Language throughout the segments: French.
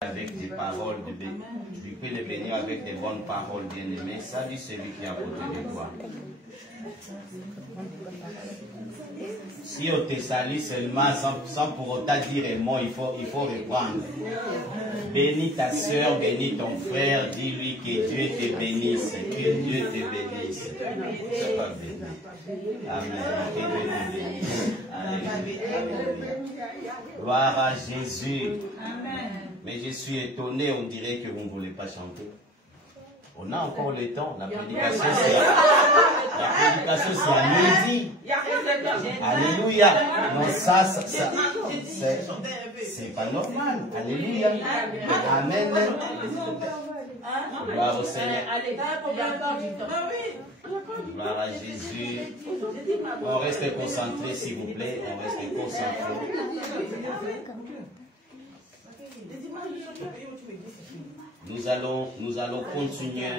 avec des paroles, tu peux les bénir avec des bonnes paroles, bien-aimés. Salue celui qui est à côté de toi. Si on te salue seulement sans pour autant dire un mot, il faut reprendre. Bénis ta soeur, bénis ton frère, dis-lui que Dieu te bénisse, que Dieu te bénisse. Sois béni. Amen. Que Dieu te bénisse. Alléluia. Gloire à Jésus. Amen. Mais je suis étonné, on dirait que vous ne voulez pas chanter. On a encore le temps. La prédication, c'est à midi. Alléluia. Non, ça c'est pas normal. Alléluia. Amen. Gloire au Seigneur. Gloire à Jésus. On reste concentré, s'il vous plaît. On reste concentré. Nous allons continuer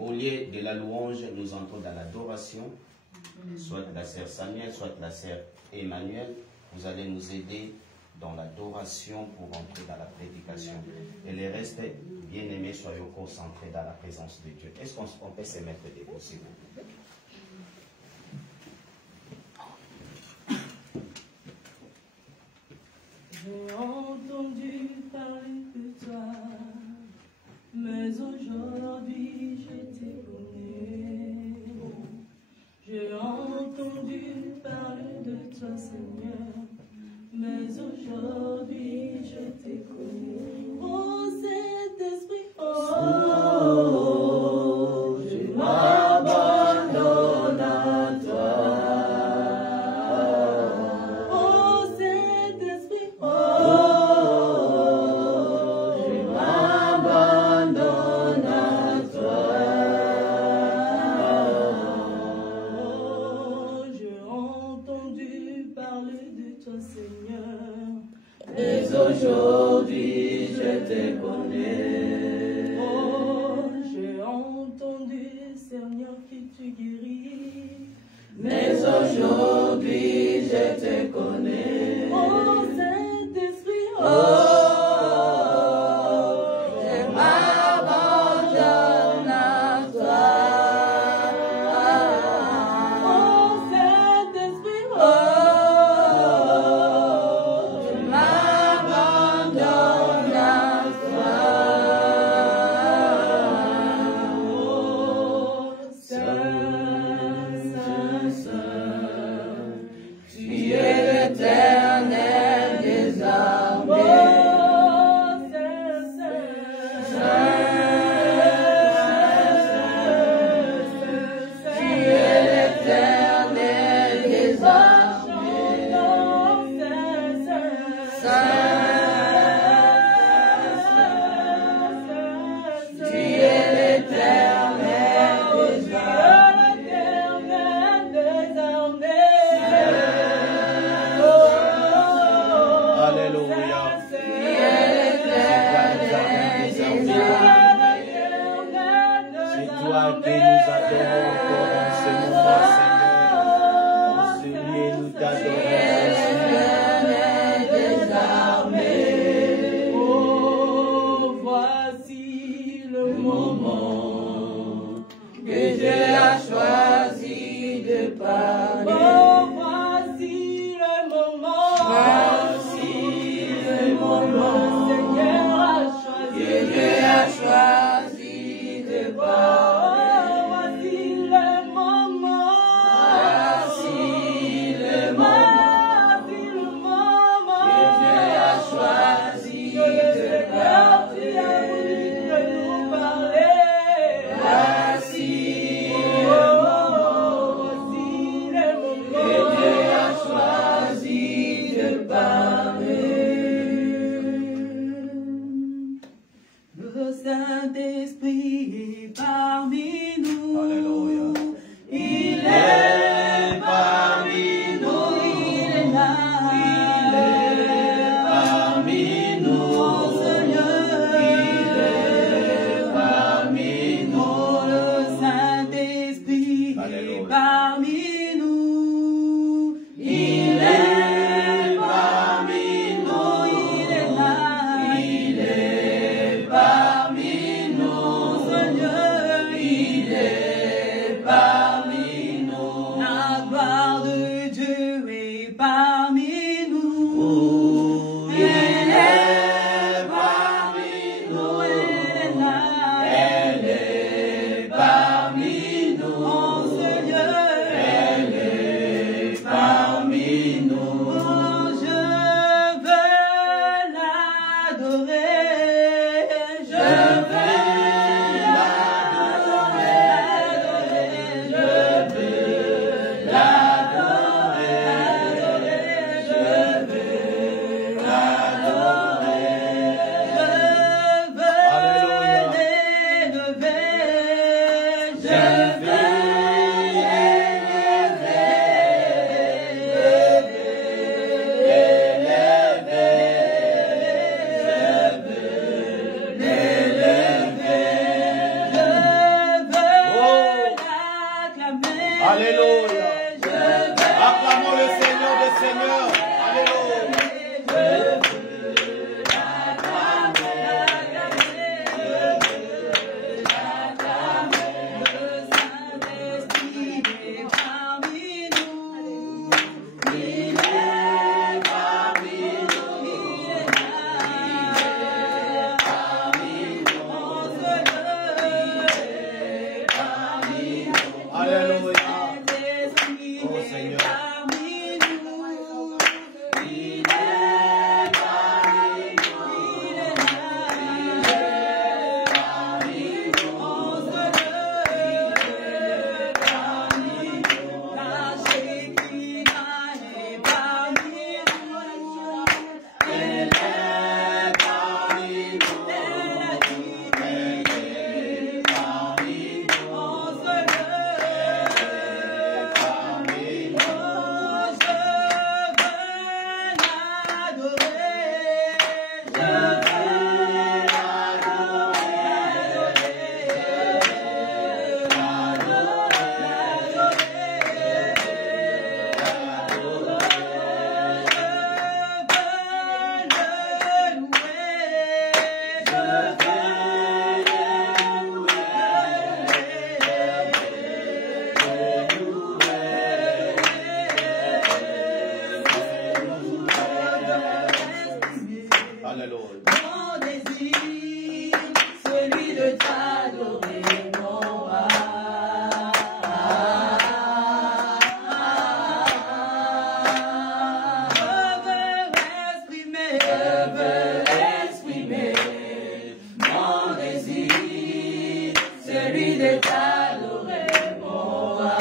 au lieu de la louange, nous entrons dans l'adoration, soit la sœur Samuel, soit la sœur Emmanuel, vous allez nous aider dans l'adoration pour entrer dans la prédication. Et les restes, bien aimés, soyons concentrés dans la présence de Dieu. Est-ce qu'on peut se mettre debout, s'il vous plaît? J'ai entendu parler de toi, mais aujourd'hui je te connais. J'ai entendu parler de toi, Seigneur, mais aujourd'hui je te connais. Oh Saint-Esprit, oh, je m'abandonne à toi. Aujourd'hui, je te connais. Oh, j'ai entendu, Seigneur, que tu guéris. Mais aujourd'hui, je te connais. Oh, Saint-Esprit, oh. Voici le Alléluia. Mon désir, celui de t'adorer, mon roi. Je veux exprimer mon désir, celui de t'adorer, mon roi.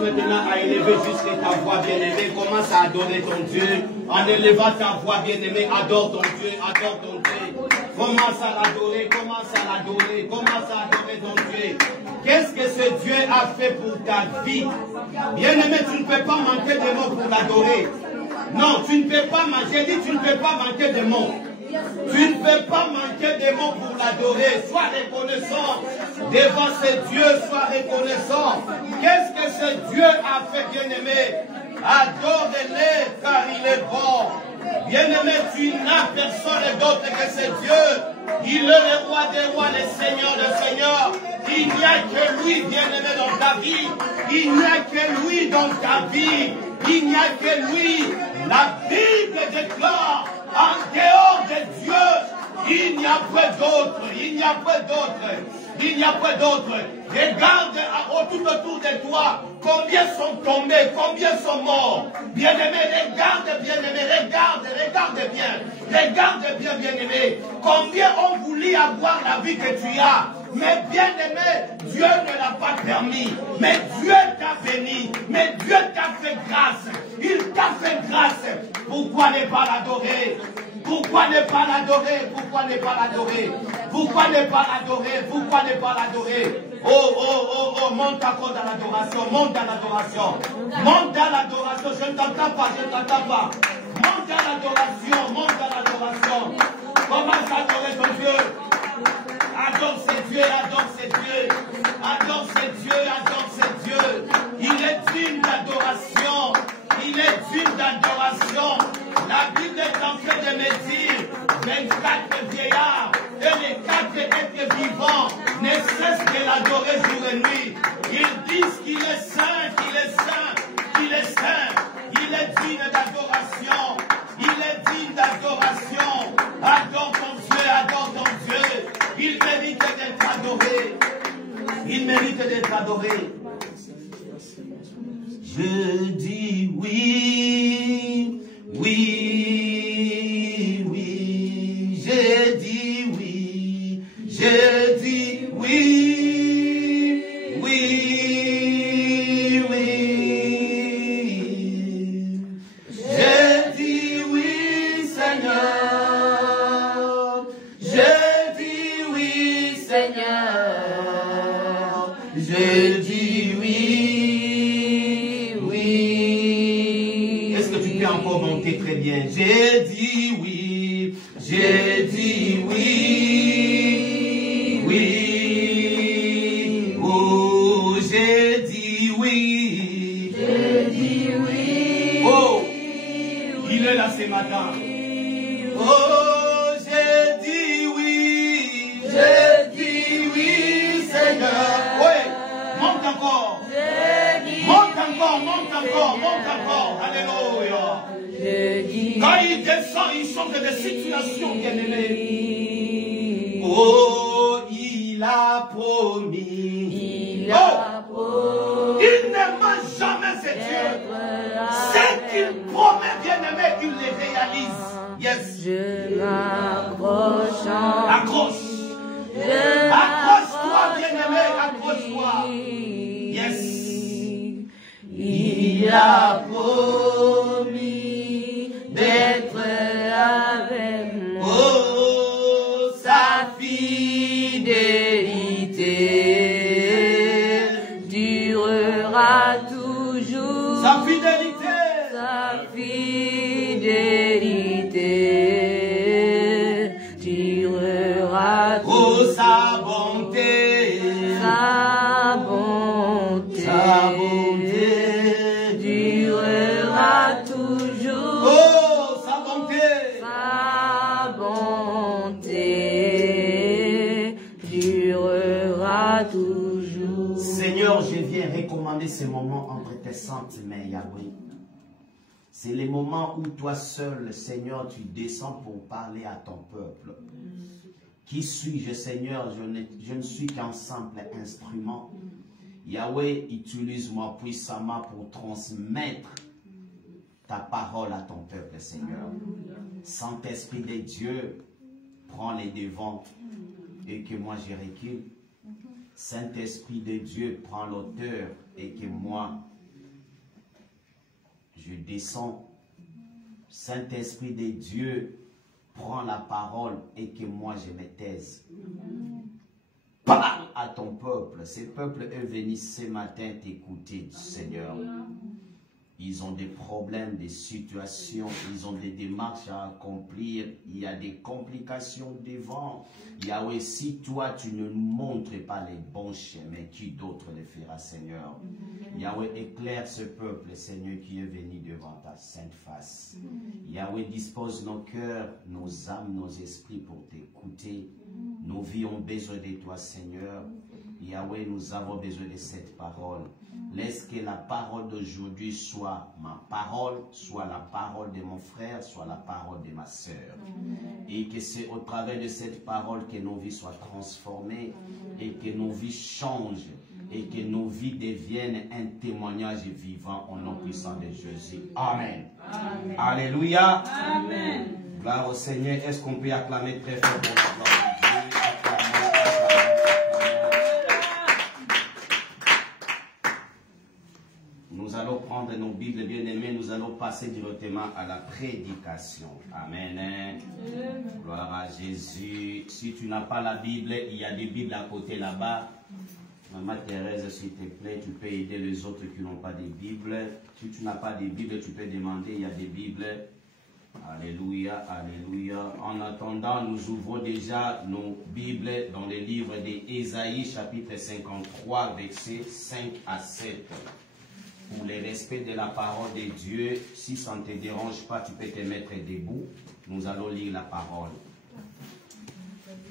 Maintenant à élever jusqu'à ta voix bien-aimée, commence à adorer ton Dieu. En élevant ta voix bien-aimée, adore ton Dieu, adore ton Dieu. Commence à l'adorer, commence à l'adorer, commence à adorer ton Dieu. Qu'est-ce que ce Dieu a fait pour ta vie? Bien-aimé, tu ne peux pas manquer de mots pour l'adorer. Non, tu ne peux pas manquer, j'ai dit tu ne peux pas manquer de mots. Tu ne peux pas manquer de mots pour l'adorer. Sois reconnaissant devant ce Dieu, sois reconnaissant. Qu'est-ce que ce Dieu a fait, bien-aimé? Adore-le car il est bon. Bien-aimé, tu n'as personne d'autre que ce Dieu. Il est le roi des rois, le Seigneur des seigneurs. Il n'y a que lui, bien-aimé, dans ta vie. Il n'y a que lui dans ta vie. Il n'y a que lui. La Bible déclare, en dehors de Dieu, il n'y a pas d'autre. Il n'y a pas d'autre. Il n'y a pas d'autre. Regarde tout autour de toi. Combien sont tombés, combien sont morts. Bien-aimé, regarde, bien-aimé, regarde bien. Regarde bien, bien-aimé. Combien ont voulu avoir la vie que tu as. Mais bien-aimé, Dieu ne l'a pas permis. Mais Dieu t'a béni. Mais Dieu t'a fait grâce. Il t'a fait grâce. Pourquoi ne pas l'adorer? Pourquoi ne pas l'adorer? Pourquoi ne pas l'adorer? Pourquoi ne pas l'adorer? Pourquoi ne pas l'adorer? Oh, monte encore dans l'adoration, monte dans l'adoration. Monte dans l'adoration, je ne t'entends pas, je ne t'entends pas. Monte dans l'adoration, monte dans l'adoration. Commence à adorer ton Dieu. Adore ce Dieu, adore ce Dieu. Adore ce Dieu, adore ce Dieu. Il est digne d'adoration. Il est digne d'adoration. La Bible est en train de me dire 24 vieillards et les 4 êtres vivants ne cessent de l'adorer jour et nuit. Ils disent qu'il est saint, qu'il est saint, qu'il est saint. Il est digne d'adoration. Il est digne d'adoration. Adore ton Dieu, adore ton Dieu. Il mérite d'être adoré. Il mérite d'être adoré. Je montez très bien. J'ai dit oui, j'ai dit oui, oui, oh, j'ai dit oui. J'ai dit oui. Oh, il est là ce matin. Oh, j'ai dit oui, j'ai dit oui, Seigneur. Oui, monte encore. Monte encore, monte encore, monte encore. Alléluia. Quand il descend, il change de situation, bien-aimé. Oh, il a promis. Il a promis. Il ne ment jamais, c'est Dieu. Ce qu'il promet, bien-aimé, il les réalise. Yes. Je m'accroche. Accroche. Accroche-toi, bien-aimé, accroche-toi. Yes. Il a promis d'être avec moi. Oh, Sa fidélité durera toujours. sa fidélité. Sa fidélité durera toujours. Oh, sa bonté. Sa bonté. Sa bonté. Durera toujours. Oh, sa bonté. Sa bonté durera toujours. Seigneur, je viens recommander ces moments entre tes saintes mains, Yahweh. C'est les moments où toi seul, Seigneur, tu descends pour parler à ton peuple. Qui suis-je, Seigneur? Je ne suis qu'un simple instrument. Yahweh, utilise-moi puissamment pour transmettre ta parole à ton peuple, Seigneur. Saint-Esprit de Dieu, prends les devants et que moi je recule. Saint-Esprit de Dieu, prends l'auteur et que moi je descends. Saint-Esprit de Dieu, prends la parole et que moi je me taise. Parle à ton peuple. Ce peuple est venu ce matin t'écouter, Seigneur. Ils ont des problèmes, des situations, ils ont des démarches à accomplir. Il y a des complications devant. Yahweh, si toi tu ne nous montres pas les bons chemins, qui d'autre le fera, Seigneur? Yahweh, éclaire ce peuple, Seigneur, qui est venu devant ta sainte face. Yahweh, dispose nos cœurs, nos âmes, nos esprits pour t'écouter. Nos vies ont besoin de toi, Seigneur. Yahweh, nous avons besoin de cette parole. Laisse que la parole d'aujourd'hui soit ma parole, soit la parole de mon frère, soit la parole de ma sœur. Et que c'est au travers de cette parole que nos vies soient transformées et que nos vies changent et que nos vies deviennent un témoignage vivant au nom puissant de Jésus. Amen. Amen. Alléluia. Amen. Gloire au Seigneur. Est-ce qu'on peut acclamer très fort pour la gloire de Dieu? Nous allons prendre nos Bibles bien-aimées, nous allons passer directement à la prédication. Amen. Gloire à Jésus. Si tu n'as pas la Bible, il y a des Bibles à côté là-bas. Maman Thérèse, s'il te plaît, tu peux aider les autres qui n'ont pas de Bible. Si tu n'as pas de Bible, tu peux demander, il y a des Bibles. Alléluia, alléluia. En attendant, nous ouvrons déjà nos Bibles dans le livre d'Ésaïe, chapitre 53, versets 5 à 7. Pour le respect de la parole de Dieu, si ça ne te dérange pas, tu peux te mettre debout. Nous allons lire la parole.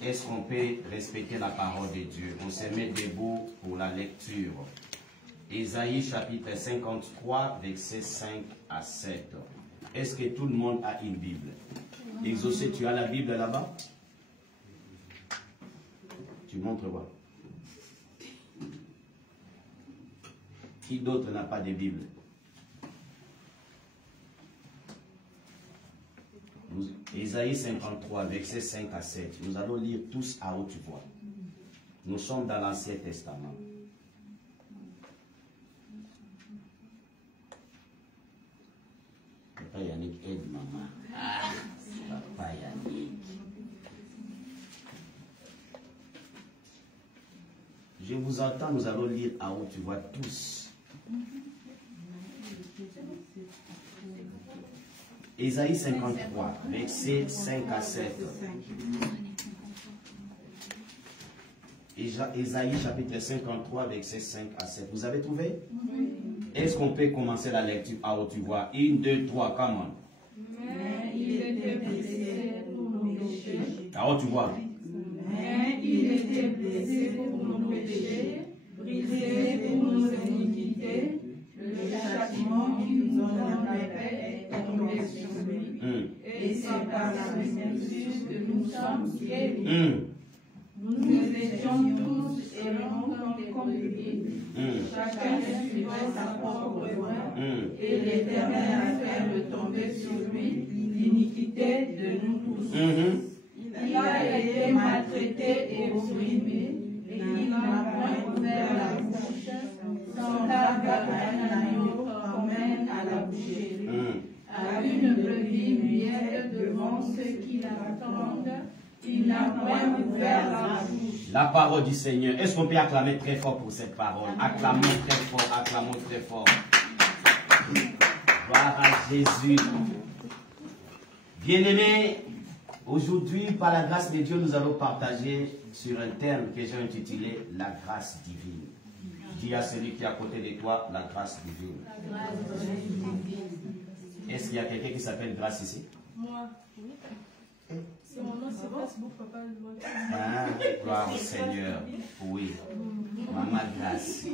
Est-ce qu'on peut respecter la parole de Dieu? On se met debout pour la lecture. Ésaïe chapitre 53, versets 5 à 7. Est-ce que tout le monde a une Bible? Exaucé, tu as la Bible là-bas? Tu montres quoi? Qui d'autre n'a pas de Bible? Ésaïe 53, versets 5 à 7. Nous allons lire tous à haute voix. Nous sommes dans l'Ancien Testament. Papa Yannick, aide maman. Papa Yannick. Je vous entends, nous allons lire à haute voix tous. Ésaïe 53, versets 5 à 7. Ésaïe chapitre 53, versets 5 à 7. Vous avez trouvé? Est-ce qu'on peut commencer la lecture à haute voix? 1, 2, 3, come on. Mais il était blessé pour nos péchés. À haute voix. Mais il était blessé pour nos péchés, brisé pour nos iniquités. Le châtiment qui nous donne la paix est tombé sur lui. Et c'est par sa blessure que nous sommes guéris. Nous étions tous errants comme des brebis. Chacun suivait sa propre voie. Et l'Éternel a fait tomber sur lui l'iniquité de nous tous. Il a été maltraité et opprimé, et il n'a point ouvert la bouche. Son âme un agneau emmène à la boucherie, à une brebis muette devant ceux qui l'attendent. Il n'a point ouvert la bouche. La parole du Seigneur. Est-ce qu'on peut acclamer très fort pour cette parole? Acclamons très fort, acclamons très fort. Gloire à Jésus. Bien-aimés, aujourd'hui, par la grâce de Dieu, nous allons partager sur un thème que j'ai intitulé la grâce divine. Dis à celui qui est à côté de toi, la grâce divine. Est-ce qu'il y a quelqu'un qui s'appelle Grâce ici? Moi, oui. C'est mon nom sur Facebook, papa. Ah, gloire au Seigneur. Oui. Maman Grâce.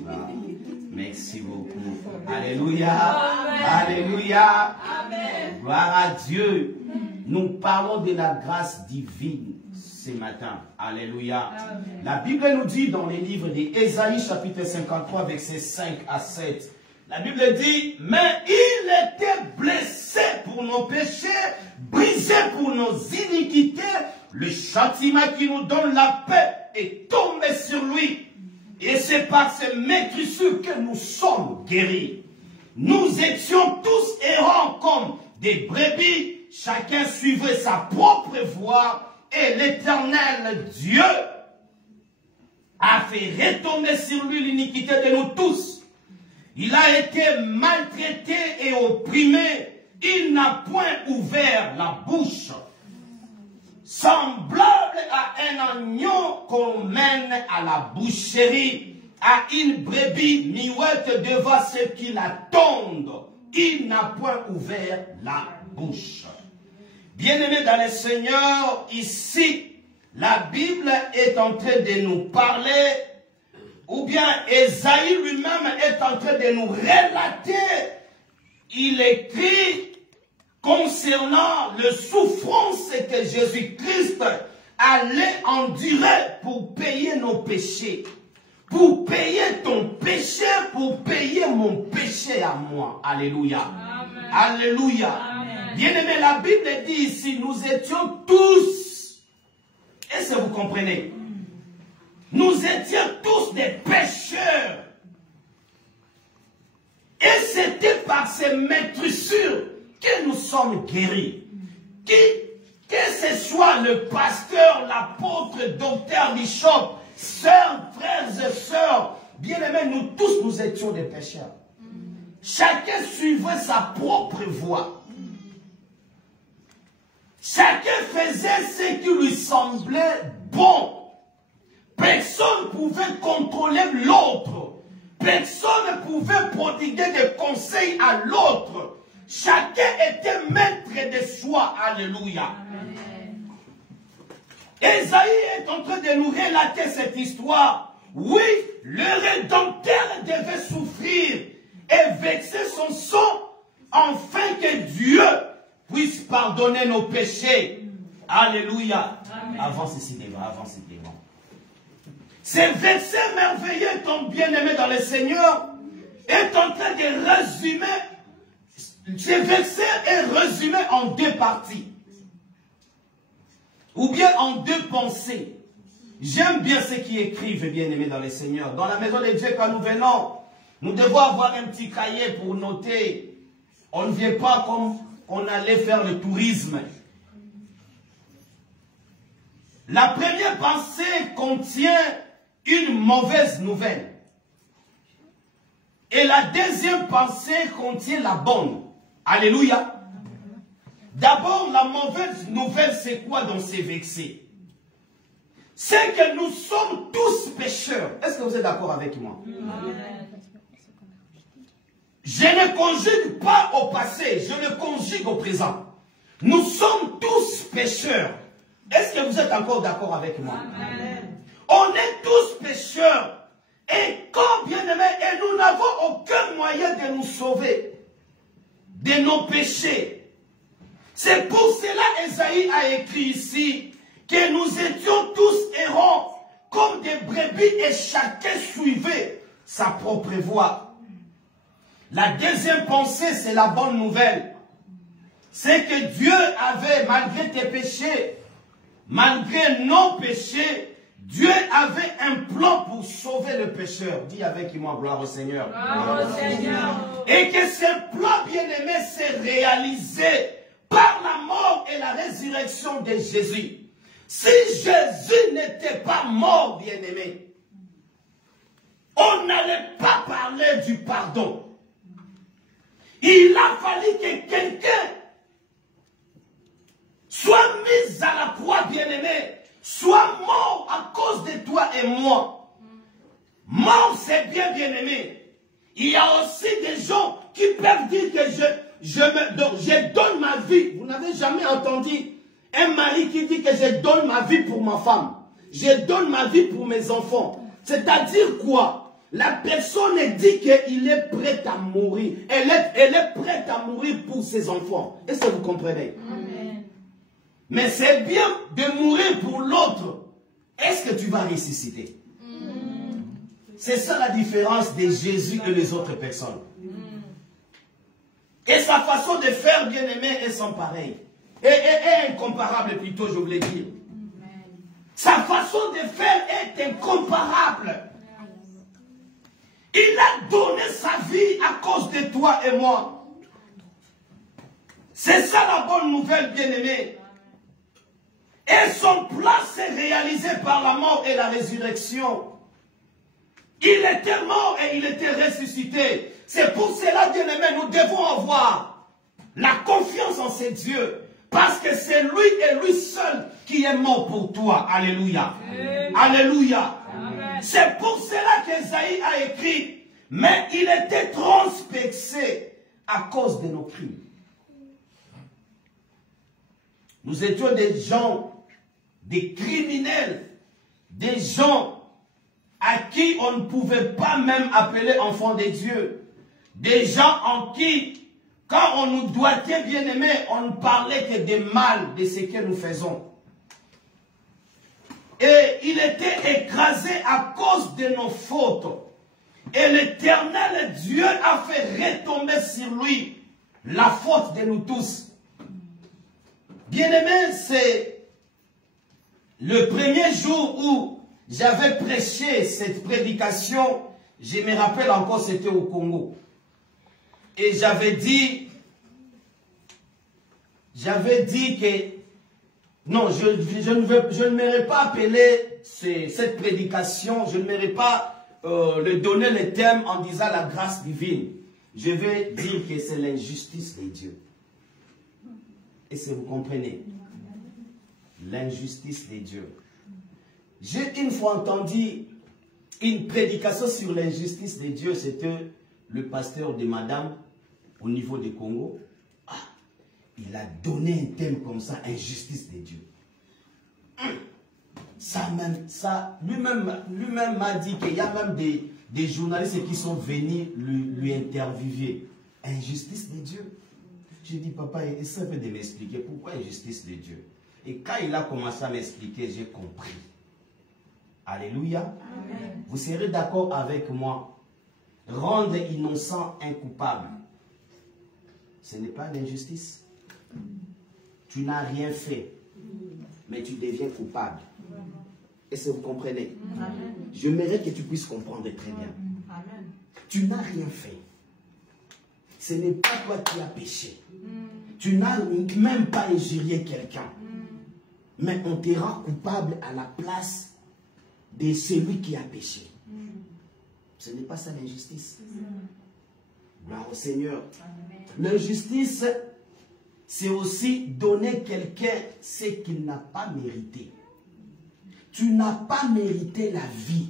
Merci beaucoup. Alléluia. Alléluia. Amen. Gloire à Dieu. Nous parlons de la grâce divine ce matin. Alléluia. Amen. La Bible nous dit dans les livres d'Ésaïe chapitre 53 versets 5 à 7. La Bible dit, mais il était blessé pour nos péchés, brisé pour nos iniquités. Le châtiment qui nous donne la paix est tombé sur lui. Et c'est par ses maîtrissures que nous sommes guéris. Nous étions tous errants comme des brebis. Chacun suivait sa propre voie. Et l'Éternel Dieu a fait retomber sur lui l'iniquité de nous tous. Il a été maltraité et opprimé. Il n'a point ouvert la bouche. Semblable à un agneau qu'on mène à la boucherie, à une brebis muette devant ceux qui l'attendent. Il n'a point ouvert la bouche. Bien-aimés dans le Seigneur, ici, la Bible est en train de nous parler. Ou bien Ésaïe lui-même est en train de nous relater. Il écrit concernant les souffrances que Jésus-Christ allait endurer pour payer nos péchés. Pour payer ton péché, pour payer mon péché à moi. Alléluia. Amen. Alléluia. Bien-aimé, la Bible dit ici, nous étions tous. Est-ce que vous comprenez? Nous étions tous des pécheurs. Et c'était par ces maîtrissures que nous sommes guéris. Que ce soit le pasteur, l'apôtre, docteur, bishop, sœurs, frères et sœurs, bien-aimés, nous tous, nous étions des pécheurs. Chacun suivait sa propre voie. Chacun faisait ce qui lui semblait bon. Personne ne pouvait contrôler l'autre. Personne ne pouvait prodiguer des conseils à l'autre. Chacun était maître de soi. Alléluia. Ésaïe est en train de nous relater cette histoire. Oui, le Rédempteur devait souffrir et verser son sang afin que Dieu puisse pardonner nos péchés. Alléluia. Avance ici devant, avance ici devant. Ce verset merveilleux, ton bien-aimé dans le Seigneur, est en train de résumer. Ce verset est résumé en deux parties. Ou bien en deux pensées. J'aime bien ceux qui écrivent, bien-aimés dans le Seigneur. Dans la maison de Dieu, quand nous venons, nous devons avoir un petit cahier pour noter. On ne vient pas comme on allait faire le tourisme. La première pensée contient une mauvaise nouvelle. Et la deuxième pensée contient la bonne. Alléluia. D'abord, la mauvaise nouvelle, c'est quoi dans ces versets? C'est que nous sommes tous pécheurs. Est-ce que vous êtes d'accord avec moi? Je ne conjugue pas au passé, je le conjugue au présent. Nous sommes tous pécheurs. Est-ce que vous êtes encore d'accord avec moi? Amen. On est tous pécheurs. Et quand bien aimé, et nous n'avons aucun moyen de nous sauver de nos péchés. C'est pour cela Esaïe a écrit ici que nous étions tous errants comme des brebis et chacun suivait sa propre voie. La deuxième pensée, c'est la bonne nouvelle. C'est que Dieu avait, malgré tes péchés, malgré nos péchés, Dieu avait un plan pour sauver le pécheur. Dis avec moi, gloire au Seigneur. Gloire au Seigneur. Et que ce plan bien-aimé s'est réalisé par la mort et la résurrection de Jésus. Si Jésus n'était pas mort, bien-aimé, on n'allait pas parler du pardon. Il a fallu que quelqu'un soit mis à la croix, bien-aimé, soit mort à cause de toi et moi. Mort, c'est bien, bien-aimé. Il y a aussi des gens qui peuvent dire que je donne ma vie. Vous n'avez jamais entendu un mari qui dit que je donne ma vie pour ma femme. Je donne ma vie pour mes enfants. C'est-à-dire quoi? La personne dit qu'il est prêt à mourir. Elle est prête à mourir pour ses enfants. Est-ce que vous comprenez? Amen. Mais c'est bien de mourir pour l'autre. Est-ce que tu vas ressusciter? C'est ça la différence de Jésus et les autres personnes. Et sa façon de faire, bien aimé, est sans pareil. Et incomparable plutôt, je voulais dire. Sa façon de faire est incomparable. Il a donné sa vie à cause de toi et moi. C'est ça la bonne nouvelle, bien aimé. Et son plan s'est réalisé par la mort et la résurrection. Il était mort et il était ressuscité. C'est pour cela, bien aimé, nous devons avoir la confiance en ce Dieu. Parce que c'est lui et lui seul qui est mort pour toi. Alléluia. Amen. Alléluia. C'est pour cela qu'Esaïe a écrit, mais il était transpercé à cause de nos crimes. Nous étions des gens, des criminels, des gens à qui on ne pouvait pas même appeler enfants de Dieu. Des gens en qui, quand on nous doitait bien aimer, on ne parlait que de mal de ce que nous faisons. Et il était écrasé à cause de nos fautes. Et l'Éternel Dieu a fait retomber sur lui la faute de nous tous. Bien-aimé, c'est le premier jour où j'avais prêché cette prédication. Je me rappelle encore, c'était au Congo. Et j'avais dit que non, je ne m'aurais pas appelé cette prédication, je ne m'aurais pas donné le thème en disant la grâce divine. Je vais dire que c'est l'injustice de Dieu. Est-ce que vous comprenez? L'injustice de Dieu. J'ai une fois entendu une prédication sur l'injustice de Dieu. C'était le pasteur de Madame au niveau du Congo. Ah, il a donné un thème comme ça, injustice de Dieu. Lui-même m'a dit qu'il y a même des journalistes qui sont venus lui interviewer. Injustice de Dieu. J'ai dit, papa, essaie de m'expliquer pourquoi injustice de Dieu. Et quand il a commencé à m'expliquer, j'ai compris. Alléluia. Amen. Vous serez d'accord avec moi. Rendre innocent incoupable, ce n'est pas l'injustice. Tu n'as rien fait, mais tu deviens coupable. Est-ce que vous comprenez? Amen. Je mérite que tu puisses comprendre très bien. Amen. Tu n'as rien fait. Ce n'est pas toi qui as péché. Tu n'as même pas injurié quelqu'un. Mais on te rend coupable à la place de celui qui a péché. Ce n'est pas ça l'injustice. Gloire au Seigneur. L'injustice, c'est aussi donner quelqu'un ce qu'il n'a pas mérité. Tu n'as pas mérité la vie.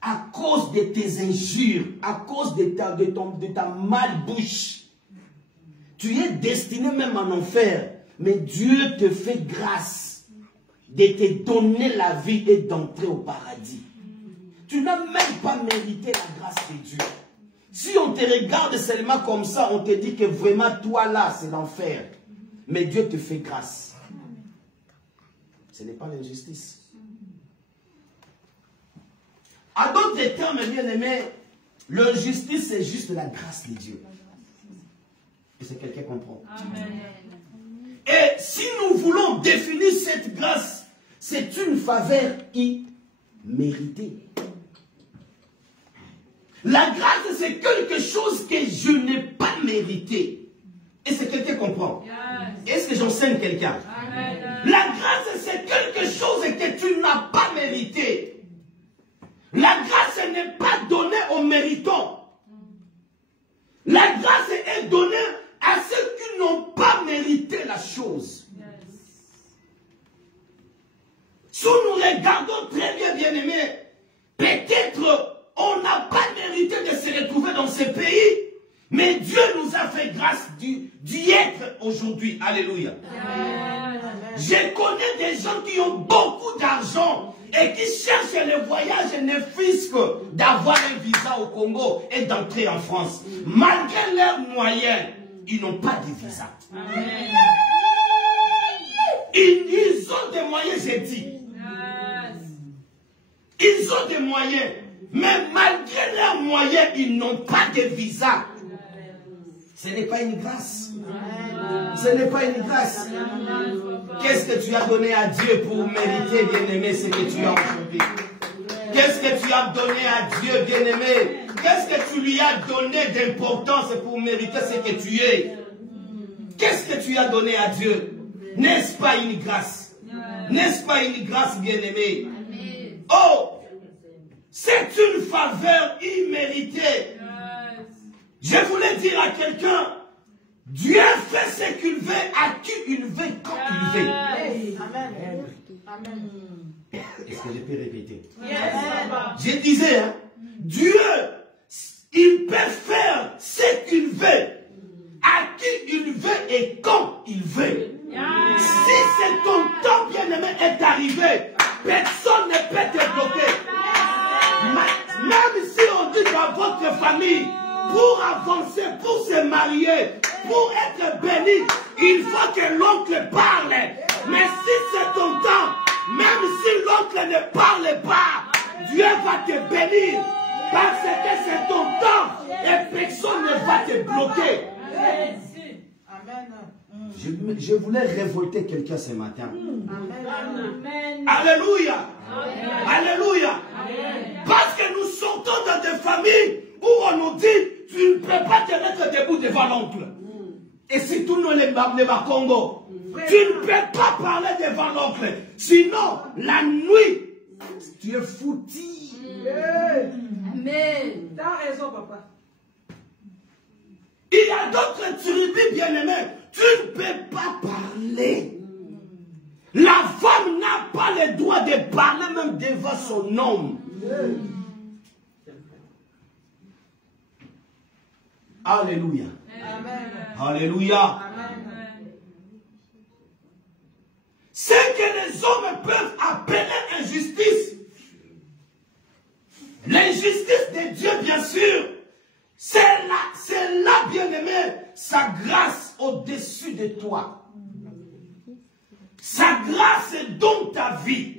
À cause de tes injures, à cause de ta malbouche, tu es destiné même en enfer. Mais Dieu te fait grâce de te donner la vie et d'entrer au paradis. Tu n'as même pas mérité la grâce de Dieu. Si on te regarde seulement comme ça, on te dit que vraiment toi là, c'est l'enfer. Mais Dieu te fait grâce. Ce n'est pas l'injustice. À d'autres termes, bien aimés, l'injustice, c'est juste la grâce de Dieu. Et c'est quelqu'un qui comprend. Amen. Et si nous voulons définir cette grâce, c'est une faveur imméritée. La grâce, c'est quelque chose que je n'ai pas mérité. Et c'est quelqu'un qui comprend. Est-ce que j'enseigne quelqu'un? La grâce, c'est quelque chose que tu n'as pas mérité. La grâce n'est pas donnée aux méritants. La grâce est donnée à ceux qui n'ont pas mérité la chose. Si nous regardons très bien, bien aimés, peut-être on n'a pas mérité de se retrouver dans ce pays, mais Dieu nous a fait grâce d'y être aujourd'hui. Alléluia. Je connais des gens qui ont beaucoup d'argent et qui cherchent le voyage ne fût-ce que d'avoir un visa au Congo et d'entrer en France. Malgré leurs moyens, ils n'ont pas de visa. Ils ont des moyens, j'ai dit. Ils ont des moyens. Mais malgré leurs moyens, ils n'ont pas de visa. Ce n'est pas une grâce. Ce n'est pas une grâce. Qu'est-ce que tu as donné à Dieu pour mériter, bien-aimé, ce que tu as aujourd'hui? Qu'est-ce que tu as donné à Dieu, bien-aimé? Qu'est-ce que tu lui as donné d'importance pour mériter ce que tu es? Qu'est-ce que tu as donné à Dieu? N'est-ce pas une grâce? N'est-ce pas une grâce, bien-aimé? Oh! C'est une faveur imméritée. Je voulais dire à quelqu'un, Dieu fait ce qu'il veut, à qui il veut, quand il veut. Amen. Est-ce que je peux répéter? Je disais, hein, Dieu, il peut faire ce qu'il veut, à qui il veut et quand il veut. Si c'est ton temps bien-aimé est arrivé, personne ne peut te bloquer. Même si on dit dans votre famille, pour avancer, pour se marier, pour être béni, il faut que l'oncle parle. Mais si c'est ton temps, même si l'oncle ne parle pas, Dieu va te bénir. Parce que c'est ton temps et personne ne va te bloquer. Je voulais révolter quelqu'un ce matin. Amen. Alléluia. Amen. Alléluia. Amen. Parce que nous sortons dans des familles où on nous dit, tu ne peux pas te mettre debout devant l'oncle. Et surtout nous les Congo. Tu ne peux pas parler devant l'oncle. Sinon, la nuit, tu es foutu. Amen. T'as raison, papa. Il y a d'autres tribus bien-aimés. Tu ne peux pas parler. La femme n'a pas le droit de parler même devant son homme. Alléluia. Amen. Alléluia. Amen. Ce que les hommes peuvent appeler injustice, l'injustice de Dieu, bien sûr, c'est là, bien-aimé, sa grâce au-dessus de toi. Sa grâce est dans ta vie.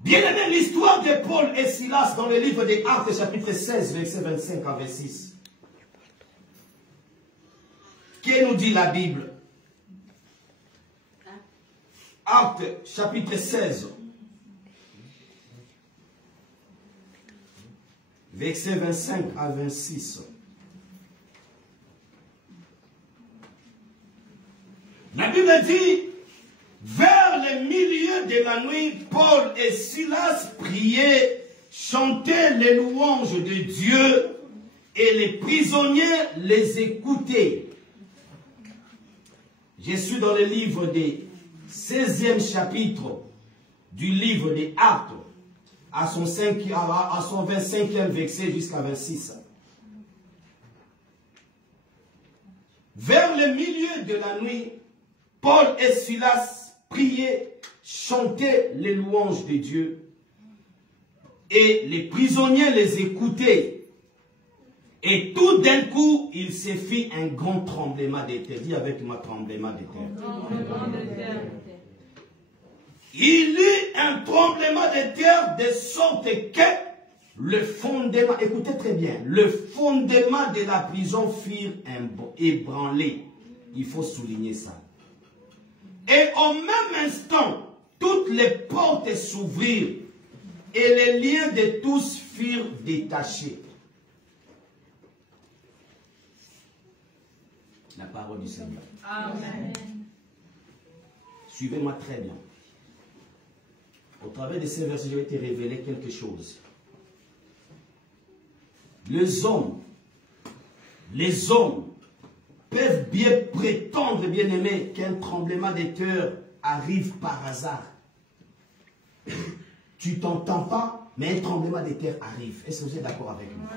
Bien-aimé, l'histoire de Paul et Silas dans le livre des Actes, chapitre 16, verset 25 à 26. Qu'est-ce nous dit la Bible? Actes, chapitre 16. Verset 25 à 26. La Bible dit, vers le milieu de la nuit, Paul et Silas priaient, chantaient les louanges de Dieu et les prisonniers les écoutaient. Je suis dans le livre des 16e chapitre du livre des Actes, à son 25e verset jusqu'à 26. Vers le milieu de la nuit, Paul et Silas priaient, chantaient les louanges de Dieu, et les prisonniers les écoutaient. Et tout d'un coup, il s'est fait un grand tremblement de terre. Dis avec moi, tremblement de terre. Il eut un tremblement de terre de sorte que le fondement, écoutez très bien, le fondement de la prison fut ébranlé. Il faut souligner ça. Et au même instant, toutes les portes s'ouvrirent et les liens de tous furent détachés. La parole du Seigneur. Amen. Suivez-moi très bien. Au travers de ces versets, je vais te révéler quelque chose. Les hommes peuvent bien prétendre, bien aimé, qu'un tremblement de terre arrive par hasard. Tu t'entends pas, mais un tremblement de terre arrive. Est-ce que vous êtes d'accord avec moi?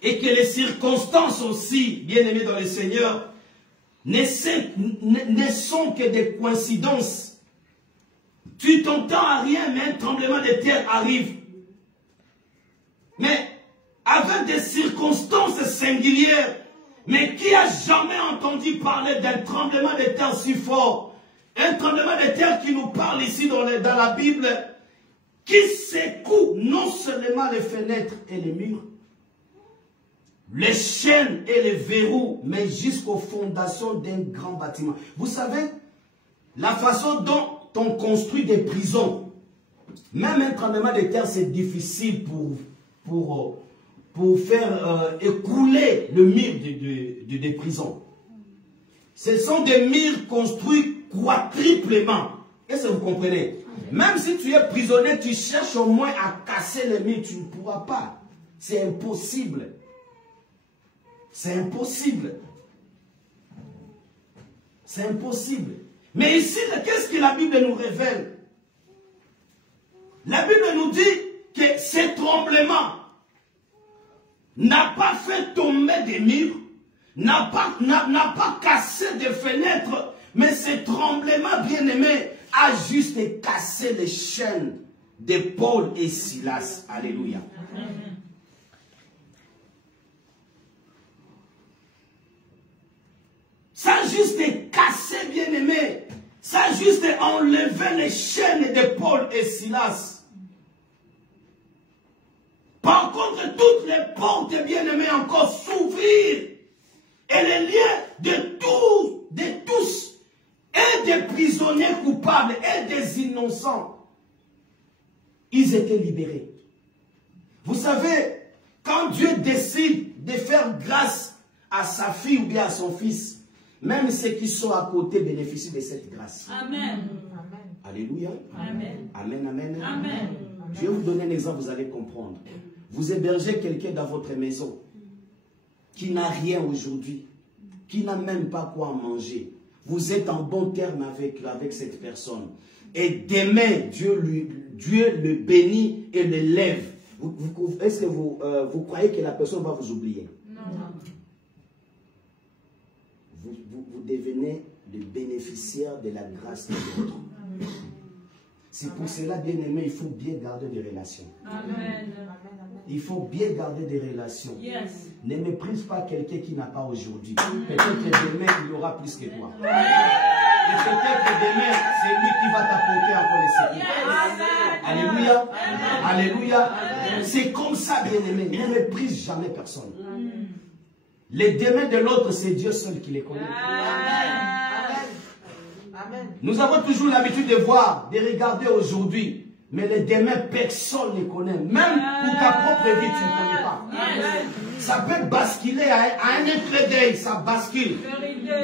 Et que les circonstances aussi, bien aimés dans le Seigneur, ne sont que des coïncidences. Tu t'entends à rien, mais un tremblement de terre arrive. Mais avec des circonstances singulières. Mais qui a jamais entendu parler d'un tremblement de terre si fort? Un tremblement de terre qui nous parle ici dans la Bible, qui secoue non seulement les fenêtres et les murs, les chaînes et les verrous, mais jusqu'aux fondations d'un grand bâtiment. Vous savez, la façon dont on construit des prisons, même un tremblement de terre, c'est difficile pour faire écrouler le mur des prisons. Ce sont des murs construits quadruplement. Est-ce que vous comprenez? Même si tu es prisonnier, tu cherches au moins à casser les murs, tu ne pourras pas. C'est impossible. C'est impossible. C'est impossible. Mais ici, qu'est-ce que la Bible nous révèle? La Bible nous dit que ce tremblement n'a pas fait tomber des murs, n'a pas cassé des fenêtres, mais ce tremblement, bien-aimé, a juste cassé les chaînes de Paul et Silas. Alléluia. Ça a juste cassé, bien-aimé. Ça a juste enlevé les chaînes de Paul et Silas. Par contre, toutes les portes, bien-aimés, encore s'ouvrirent. Et les liens de tous, et des prisonniers coupables, et des innocents, ils étaient libérés. Vous savez, quand Dieu décide de faire grâce à sa fille ou bien à son fils, même ceux qui sont à côté bénéficient de cette grâce. Amen. Alléluia. Amen. Amen, amen. Amen. Je vais vous donner un exemple, vous allez comprendre. Vous hébergez quelqu'un dans votre maison qui n'a rien aujourd'hui, qui n'a même pas quoi manger. Vous êtes en bon terme avec cette personne. Et demain, Dieu le bénit et le lève. Est-ce que vous croyez que la personne va vous oublier? Non. Vous devenez le bénéficiaire de la grâce de l'autre. C'est pour cela, bien aimé, il faut bien garder des relations. Amen. Il faut bien garder des relations. Yes. Ne méprise pas quelqu'un qui n'a pas aujourd'hui. Peut-être que demain, il aura plus que toi. Et peut-être que demain, c'est lui qui va t'apporter encore les secours. Yes. Alléluia. Alléluia. C'est comme ça, bien aimé. Ne méprise jamais personne. Les demain de l'autre, c'est Dieu seul qui les connaît. Amen. Nous avons toujours l'habitude de voir, de regarder aujourd'hui. Mais les demain, personne ne les connaît. Même pour ta propre vie, tu ne connais pas. Ça peut basculer à un autre d'œil, ça bascule.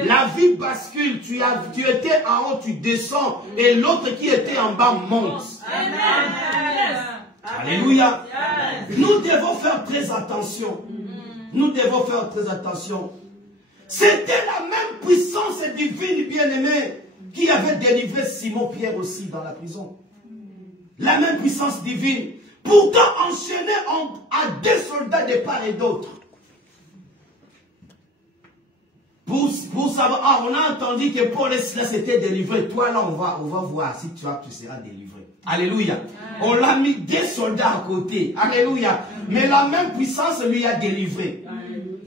La vie bascule. Tu étais en haut, tu descends. Et l'autre qui était en bas monte. Alléluia. Nous devons faire très attention. Nous devons faire très attention. C'était la même puissance divine, bien-aimé, qui avait délivré Simon-Pierre aussi dans la prison. La même puissance divine. Pourtant enchaîné à deux soldats de part et d'autre. Pour savoir, on a entendu que Paul et Silas étaient délivrés. Toi là, on va voir si tu seras délivré. Alléluia. On l'a mis deux soldats à côté. Alléluia. Mais la même puissance lui a délivré.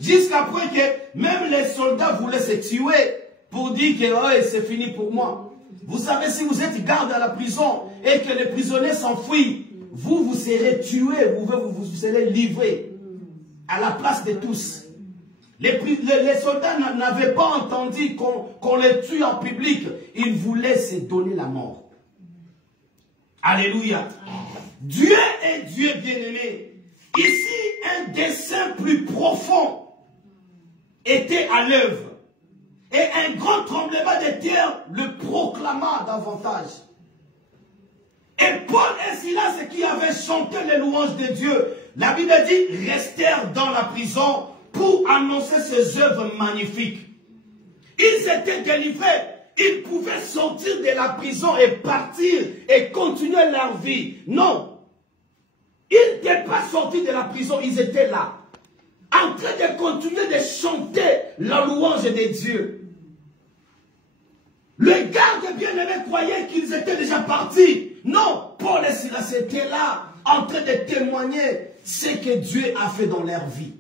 Jusqu'après que même les soldats voulaient se tuer pour dire que oh, c'est fini pour moi. Vous savez, si vous êtes garde à la prison et que les prisonniers s'enfuient, vous serez tués, vous serez livrés à la place de tous. Les soldats n'avaient pas entendu qu'on les tue en public. Ils voulaient se donner la mort. Alléluia. Dieu est Dieu bien-aimé. Ici, un dessein plus profond était à l'œuvre. Et un grand tremblement de terre le proclama davantage. Et Paul et Silas qui avaient chanté les louanges de Dieu, la Bible dit, restèrent dans la prison pour annoncer ses œuvres magnifiques. Ils étaient délivrés. Ils pouvaient sortir de la prison et partir et continuer leur vie. Non. Ils n'étaient pas sortis de la prison, ils étaient là. En train de continuer de chanter la louange de Dieu. Le garde bien-aimé croyait qu'ils étaient déjà partis. Non, Paul et Silas étaient là, en train de témoigner ce que Dieu a fait dans leur vie.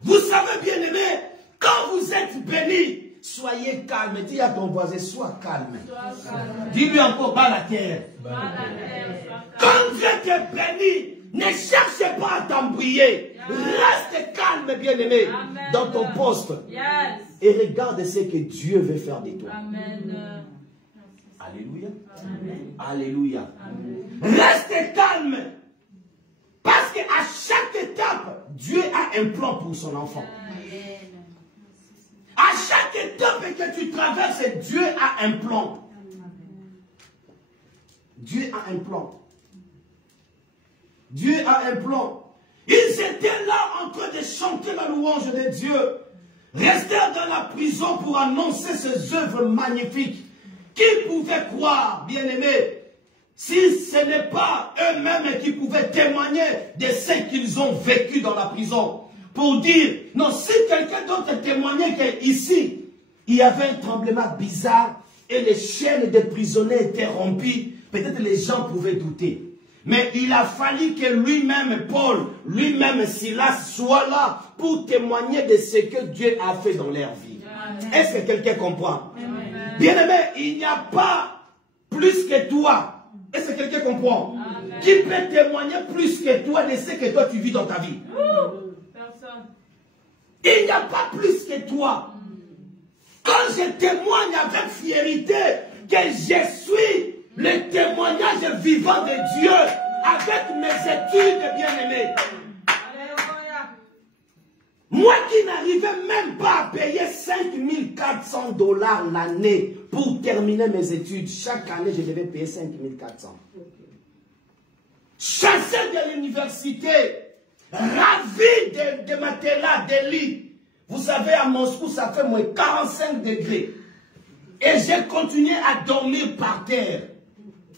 Vous savez bien-aimé, quand vous êtes bénis, soyez calme. Dis à ton voisin, sois calme. Dis-lui encore, bas la terre. Quand Dieu te bénit, ne cherche pas à t'embrouiller. Reste calme, bien-aimé, dans ton poste. Et regarde ce que Dieu veut faire de toi. Amen. Alléluia. Amen. Alléluia. Amen. Reste calme. Parce qu'à chaque étape, Dieu a un plan pour son enfant. À chaque étape que tu traverses, Dieu a un plan. Dieu a un plan. Dieu a un plan. Ils étaient là en train de chanter la louange de Dieu. Restèrent dans la prison pour annoncer ses œuvres magnifiques. Qui pouvait croire, bien-aimés, si ce n'est pas eux-mêmes qui pouvaient témoigner de ce qu'ils ont vécu dans la prison? Pour dire, non, si quelqu'un d'autre témoignait qu'ici, il y avait un tremblement bizarre et les chaînes des prisonniers étaient rompues, peut-être les gens pouvaient douter. Mais il a fallu que lui-même, Paul, lui-même Silas, soit là pour témoigner de ce que Dieu a fait dans leur vie. Est-ce que quelqu'un comprend? Bien-aimé, il n'y a pas plus que toi. Est-ce que quelqu'un comprend? Amen. Qui peut témoigner plus que toi de ce que toi tu vis dans ta vie? Personne. Il n'y a pas plus que toi. Quand je témoigne avec fierté que je suis le témoignage vivant de Dieu avec mes études, bien-aimés. Moi qui n'arrivais même pas à payer 5400 $ l'année pour terminer mes études. Chaque année, je devais payer 5400. Chassé de l'université, ravi de matelas, de lits. Vous savez, à Moscou, ça fait moins 45 degrés. Et j'ai continué à dormir par terre.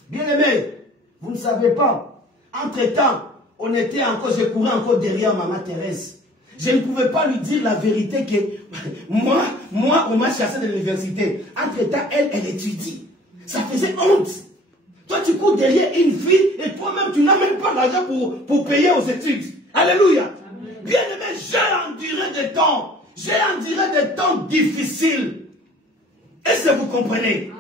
Bien aimé, vous ne savez pas. Entre-temps, on était encore, je courais encore derrière Maman Thérèse. Je ne pouvais pas lui dire la vérité que moi, on m'a chassé de l'université. Entre-temps, elle étudie. Ça faisait honte. Toi, tu cours derrière une fille et toi-même, tu n'as même pas l'argent pour payer aux études. Alléluia. Bien aimé, j'ai enduré des temps. J'ai enduré des temps difficiles. Est-ce que vous comprenez?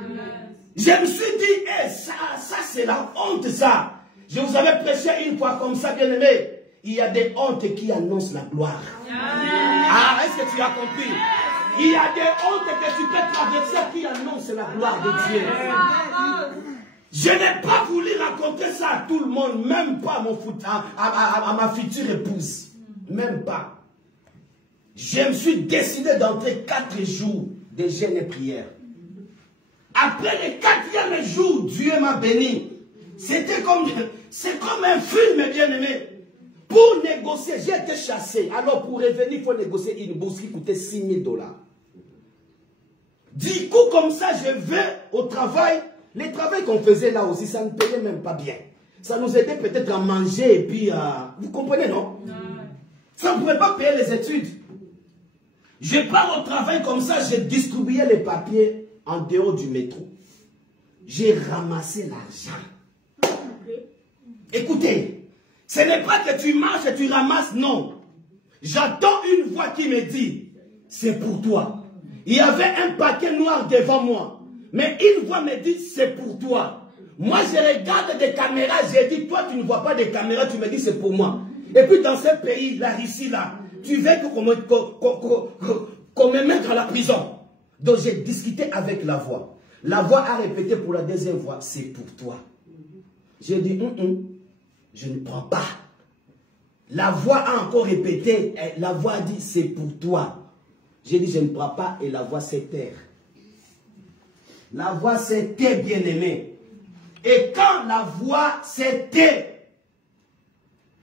Je me suis dit, hey, ça c'est la honte, ça. Je vous avais prêché une fois comme ça, bien aimé. Il y a des hontes qui annoncent la gloire. Ah, est-ce que tu as compris? Il y a des hontes que tu peux traverser qui annoncent la gloire de Dieu. Je n'ai pas voulu raconter ça à tout le monde, même pas à ma future épouse. Même pas. Je me suis décidé d'entrer 4 jours de jeûne et prière. Après le 4e jour, Dieu m'a béni. C'est comme un film, bien aimé. Pour ne négocier, j'ai été chassé. Alors pour revenir, il faut négocier une bourse qui coûtait 6 000 $. Du coup, comme ça, je vais au travail. Les travaux qu'on faisait là aussi, ça ne payait même pas bien. Ça nous aidait peut-être à manger et puis à... Vous comprenez, non? Ça ne pouvait pas payer les études. Je pars au travail comme ça, je distribuais les papiers en dehors du métro. J'ai ramassé l'argent. Écoutez, ce n'est pas que tu marches et tu ramasses, non. J'attends une voix qui me dit, c'est pour toi. Il y avait un paquet noir devant moi. Mais une voix me dit, c'est pour toi. Moi, je regarde des caméras, j'ai dit, toi, tu ne vois pas des caméras, tu me dis, c'est pour moi. Et puis, dans ce pays, la Russie, là, tu veux qu'on me mette à la prison. Donc, j'ai discuté avec la voix. La voix a répété pour la deuxième fois, c'est pour toi. J'ai dit, je ne prends pas. La voix a encore répété, la voix a dit, c'est pour toi. J'ai dit, je ne prends pas, et la voix s'est taire. La voix s'est taire, bien-aimée. Et quand la voix s'est taire,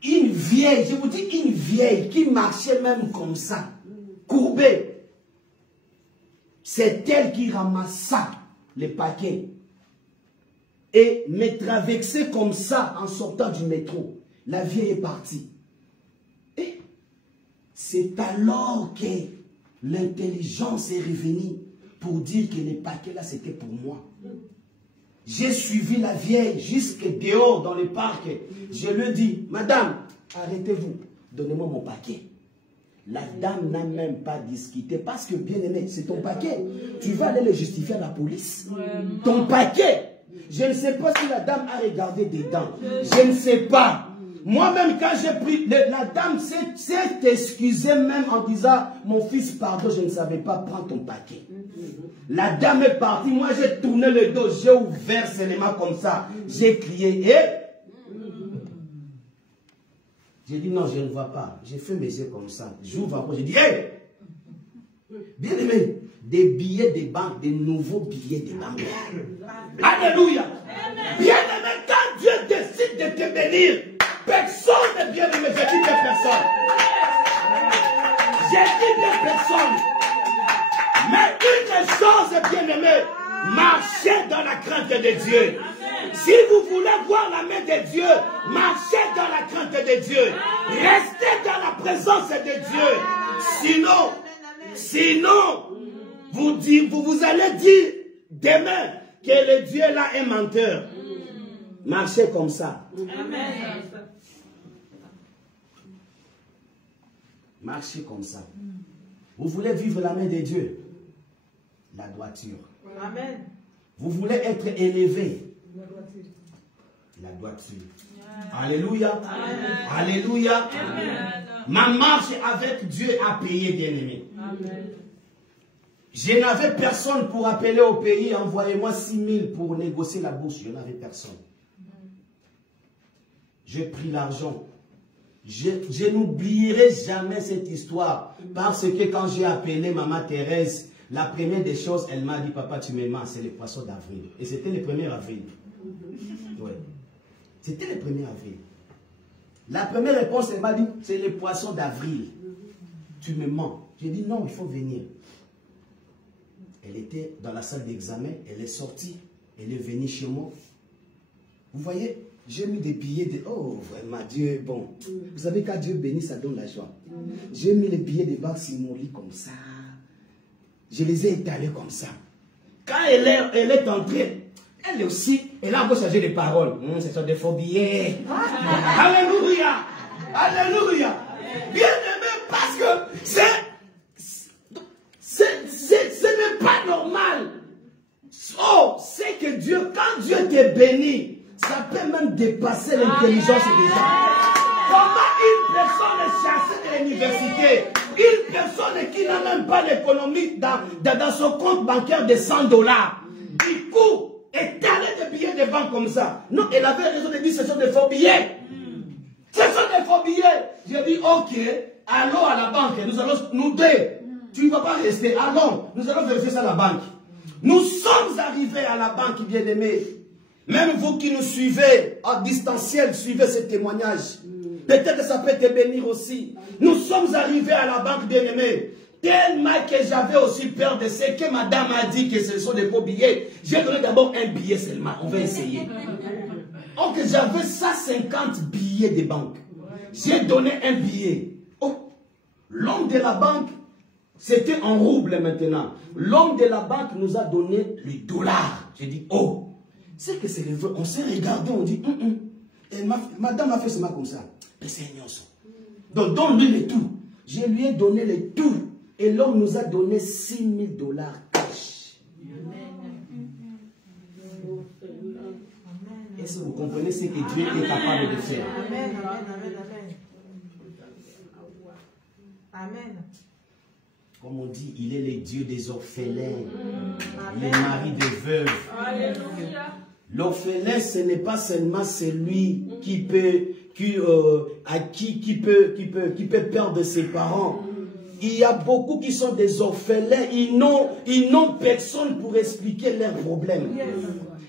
une vieille, je vous dis une vieille qui marchait même comme ça, courbée, c'est elle qui ramassa les paquets et me traversait comme ça en sortant du métro. La vieille est partie. Et c'est alors que l'intelligence est revenue pour dire que les paquets là c'était pour moi. J'ai suivi la vieille jusque dehors dans le parc. Je lui ai dit, madame, arrêtez-vous, donnez-moi mon paquet. La dame n'a même pas discuté parce que, bien aimé, c'est ton paquet. Tu vas aller le justifier à la police. Ton paquet. Je ne sais pas si la dame a regardé dedans. Je ne sais pas. Moi-même, quand j'ai pris, la dame s'est excusée même en disant, mon fils, pardon, je ne savais pas, prends ton paquet. La dame est partie, moi j'ai tourné le dos, j'ai ouvert seulement comme ça, j'ai crié, j'ai dit non, je ne vois pas, j'ai fait mes yeux comme ça, j'ouvre encore, j'ai dit, bien aimé, des billets de banque, des nouveaux billets de banque. Alléluia. Bien aimé, quand Dieu décide de te bénir, personne n'est bien aimé, j'ai dit des personnes. J'ai dit des personnes. Mais une chose, bien-aimé, marchez dans la crainte de Dieu. Si vous voulez voir la main de Dieu, marchez dans la crainte de Dieu. Restez dans la présence de Dieu. Sinon, vous allez dire demain que le Dieu là est menteur. Marchez comme ça. Marchez comme ça. Vous voulez vivre la main de Dieu? La droiture. Amen. Vous voulez être élevé? La droiture. Alléluia. Amen. Alléluia. Amen. Ma marche avec Dieu a payé, bien-aimé. Je n'avais personne pour appeler au pays, envoyez-moi 6 000 pour négocier la bourse. Je n'avais personne. J'ai pris l'argent. Je n'oublierai jamais cette histoire. Parce que quand j'ai appelé Maman Thérèse, la première des choses, elle m'a dit, papa, tu m'aimes, c'est le poisson d'avril. Et c'était le 1er avril. Ouais. C'était le 1er avril. La première réponse, elle m'a dit, c'est le poisson d'avril. Tu me mens. J'ai dit, non, il faut venir. Elle était dans la salle d'examen, elle est sortie, elle est venue chez moi. Vous voyez, j'ai mis des billets de... Oh, vraiment, Dieu, bon. Vous savez, quand Dieu bénit, ça donne la joie. J'ai mis les billets de banque sur mon lit comme ça. Je les ai étalés comme ça. Quand elle est entrée, elle aussi, elle a encore changé de paroles. Ce sont des faux billets. Alléluia. Alléluia. Bien aimé, parce que ce n'est pas normal. Oh, c'est que Dieu, quand Dieu te bénit, ça peut même dépasser l'intelligence des gens. Comment une personne est chassée de l'université, une personne qui n'a même pas l'économie dans son compte bancaire de 100 $, du coup, étaler des billets de banque comme ça. Non, elle avait raison de dire ce sont des faux billets. Ce sont des faux billets. J'ai dit, ok, allons à la banque, nous allons, nous deux, tu ne vas pas rester, allons, nous allons vérifier ça à la banque. Nous sommes arrivés à la banque, bien-aimés. Même vous qui nous suivez en distanciel, suivez ce témoignage. Peut-être que ça peut te bénir aussi. Nous sommes arrivés à la banque bien-aimée. Tellement que j'avais aussi peur de ce que madame a dit que ce sont des faux billets. J'ai donné d'abord un billet seulement. On va essayer. Donc j'avais 150 billets de banque. J'ai donné un billet. Oh, l'homme de la banque, c'était en rouble maintenant. L'homme de la banque nous a donné le dollar. J'ai dit, oh, c'est que c'est le vrai. On s'est regardé, on dit, Et madame a fait seulement comme ça. Mais c'est un nyonso. Donc donne-lui le tout. Je lui ai donné le tout. Et l'homme nous a donné $6 000 cash. Est-ce que vous comprenez ce que Dieu est capable de faire? Amen, amen, amen, amen. Comme on dit, il est le Dieu des orphelins. Il est mari des veuves. Alléluia. L'orphelin, ce n'est pas seulement celui qui peut perdre ses parents. Il y a beaucoup qui sont des orphelins. Ils n'ont personne pour expliquer leurs problèmes.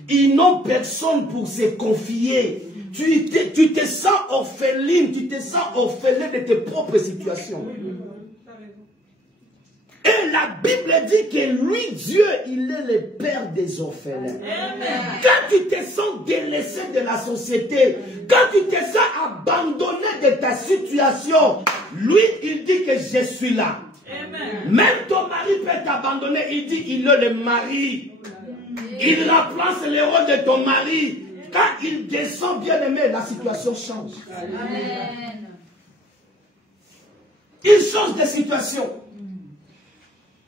Ils n'ont personne pour se confier. Tu te sens orpheline, tu te sens orphelin de tes propres situations. Et la Bible dit que lui, Dieu, il est le père des orphelins. Amen. Quand tu te sens délaissé de la société, quand tu te sens abandonné de ta situation, lui, il dit que je suis là. Amen. Même ton mari peut t'abandonner, il dit il est le mari. Il remplace le rôle de ton mari. Quand il descend, bien aimé, la situation change. Amen. Il change de situation.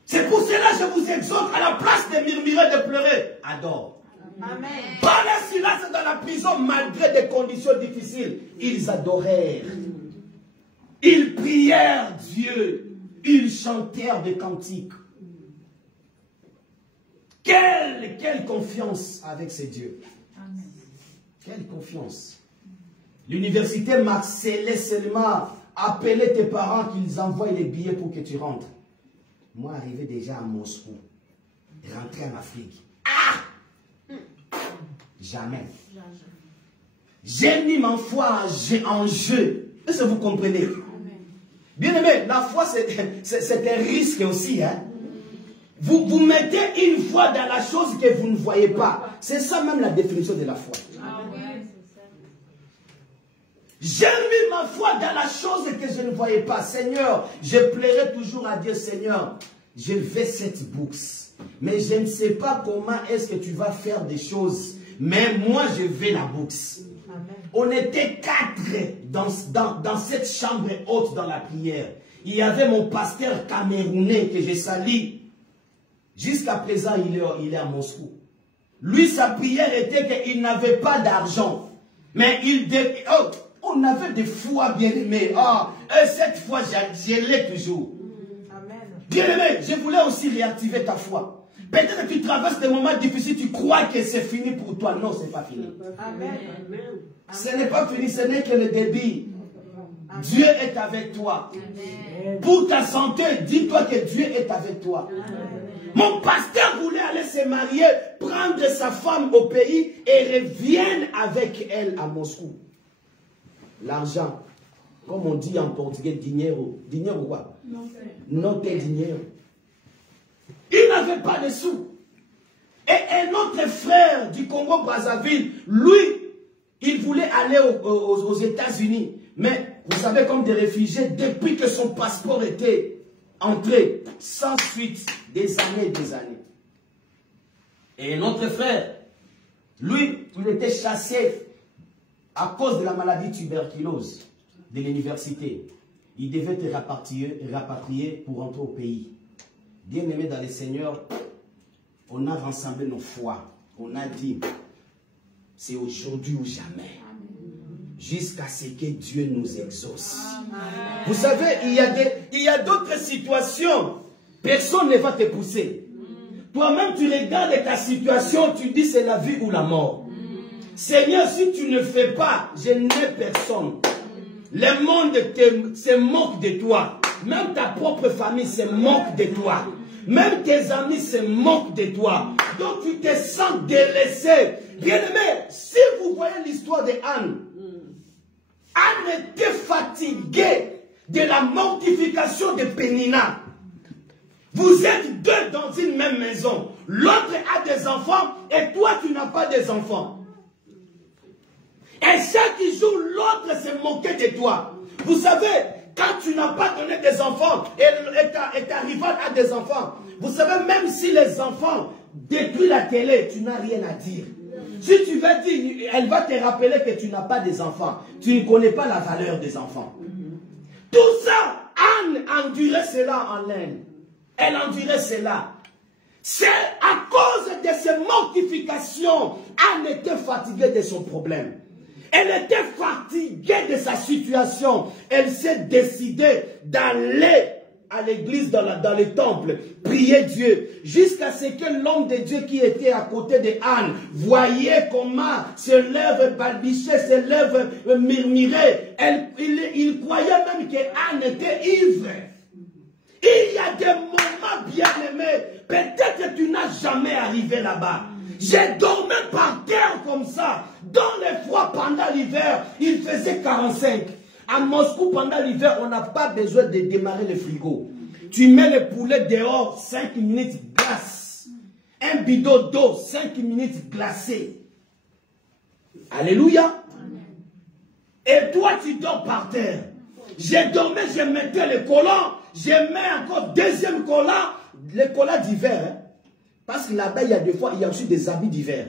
C'est pour cela que je vous exhorte, à la place de murmurer, de pleurer, adore. Amen. Paul et Silas dans la prison, malgré des conditions difficiles, ils adorèrent. Ils prièrent Dieu. Ils chantèrent des cantiques. Quelle confiance avec ces dieux. Amen. Quelle confiance. L'université marcelait seulement appeler tes parents qu'ils envoient les billets pour que tu rentres. Moi, arrivé déjà à Moscou, rentrer en Afrique. Ah! Jamais. J'ai mis ma foi en jeu. Est-ce que vous comprenez? Bien aimé, la foi, c'est un risque aussi. Hein? Vous mettez une foi dans la chose que vous ne voyez pas. C'est ça même la définition de la foi. J'ai mis ma foi dans la chose que je ne voyais pas. Seigneur, je plairai toujours à Dieu, Seigneur, je veux cette bourse. Mais je ne sais pas comment est-ce que tu vas faire des choses. Mais moi, je veux la bourse. Amen. On était 4 dans cette chambre haute dans la prière. Il y avait mon pasteur camerounais que j'ai sali. Jusqu'à présent, il est à Moscou. Lui, sa prière était qu'il n'avait pas d'argent. Mais on avait des foi bien-aimées. Et cette foi, je l'ai toujours. Bien-aimé, je voulais aussi réactiver ta foi. Peut-être que tu traverses des moments difficiles, tu crois que c'est fini pour toi. Non, ce n'est pas fini. Amen. Ce n'est pas fini, ce n'est que le début. Amen. Dieu est avec toi. Amen. Pour ta santé, dis-toi que Dieu est avec toi. Amen. Mon pasteur voulait aller se marier, prendre sa femme au pays et revienne avec elle à Moscou. L'argent, comme on dit en portugais, dinheiro. Dinheiro quoi? Non, c'est dinheiro. Il n'avait pas de sous. Et un autre frère du Congo-Brazzaville, lui, il voulait aller aux États-Unis. Mais vous savez, comme des réfugiés, depuis que son passeport était entré, sans suite, des années et des années. Et un autre frère, lui, il était chassé à cause de la maladie tuberculose de l'université. Il devait être rapatrié pour rentrer au pays. Bien-aimés dans le Seigneur, on a rassemblé nos foi. On a dit, c'est aujourd'hui ou jamais. Jusqu'à ce que Dieu nous exauce. Amen. Vous savez, il y a d'autres situations. Personne ne va te pousser. Toi-même, tu regardes ta situation, tu dis c'est la vie ou la mort. Seigneur, si tu ne fais pas, je n'ai personne. Le monde se moque de toi. Même ta propre famille se moque de toi. Même tes amis se moquent de toi. Donc tu te sens délaissé. Bien-aimé, si vous voyez l'histoire de Anne, Anne était fatiguée de la mortification de Pénina. Vous êtes deux dans une même maison. L'autre a des enfants et toi tu n'as pas des enfants. Et chaque jour, l'autre s'est moqué de toi. Vous savez, quand tu n'as pas donné des enfants et ta rivale a des enfants, vous savez, même si les enfants détruisent la télé, tu n'as rien à dire. Si tu vas dire, elle va te rappeler que tu n'as pas des enfants. Tu ne connais pas la valeur des enfants. Tout ça, Anne endurait cela en laine. Elle endurait cela. C'est à cause de ces mortifications, Anne était fatiguée de son problème. Elle était fatiguée de sa situation. Elle s'est décidée d'aller à l'église, dans le temple, prier Dieu, jusqu'à ce que l'homme de Dieu qui était à côté de Anne voyait comment ses lèvres balbutiaient, ses lèvres murmuraient. Il croyait même que Anne était ivre. Il y a des moments, bien-aimés, peut-être que tu n'as jamais arrivé là-bas. J'ai dormi par terre comme ça, dans les froids pendant l'hiver, il faisait 45. À Moscou, pendant l'hiver, on n'a pas besoin de démarrer le frigo. Tu mets le poulet dehors, 5 minutes glace. Un bidon d'eau, 5 minutes glacé. Alléluia. Et toi, tu dors par terre. J'ai dormi, je mettais le collant, je mets encore deuxième collant, le collant d'hiver. Hein? Parce que là-bas, il y a des fois, il y a aussi des habits d'hiver.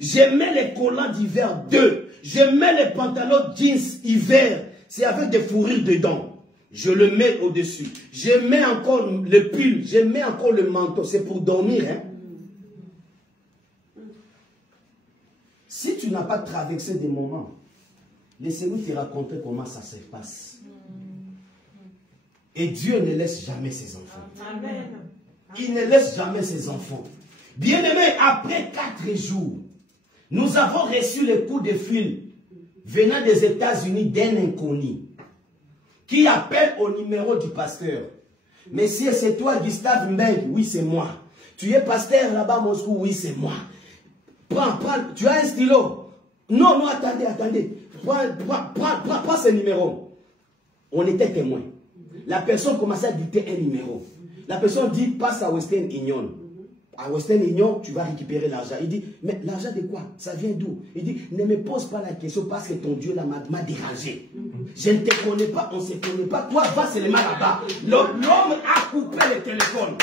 Je mets les collants d'hiver 2. Je mets les pantalons jeans hiver. C'est avec des fourrures dedans. Je le mets au-dessus. Je mets encore le pull. Je mets encore le manteau. C'est pour dormir. Hein? Si tu n'as pas traversé des moments, laissez-nous te raconter comment ça se passe. Et Dieu ne laisse jamais ses enfants. Amen. Il ne laisse jamais ses enfants. Bien-aimés, après 4 jours, nous avons reçu le coup de fil venant des États-Unis d'un inconnu qui appelle au numéro du pasteur. Monsieur, c'est toi, Gustave Mbeng? Oui, c'est moi. Tu es pasteur là-bas à Moscou? Oui, c'est moi. Prends, tu as un stylo? Non, attendez. Prends ce numéro. On était témoins. La personne commençait à dicter un numéro. La personne dit, passe à Western Union. À Western Union, tu vas récupérer l'argent. Il dit, mais l'argent de quoi? Ça vient d'où? Il dit, ne me pose pas la question parce que ton Dieu là m'a dérangé. Je ne te connais pas, on ne se connaît pas. Toi, va seulement là-bas. L'homme a coupé le téléphone.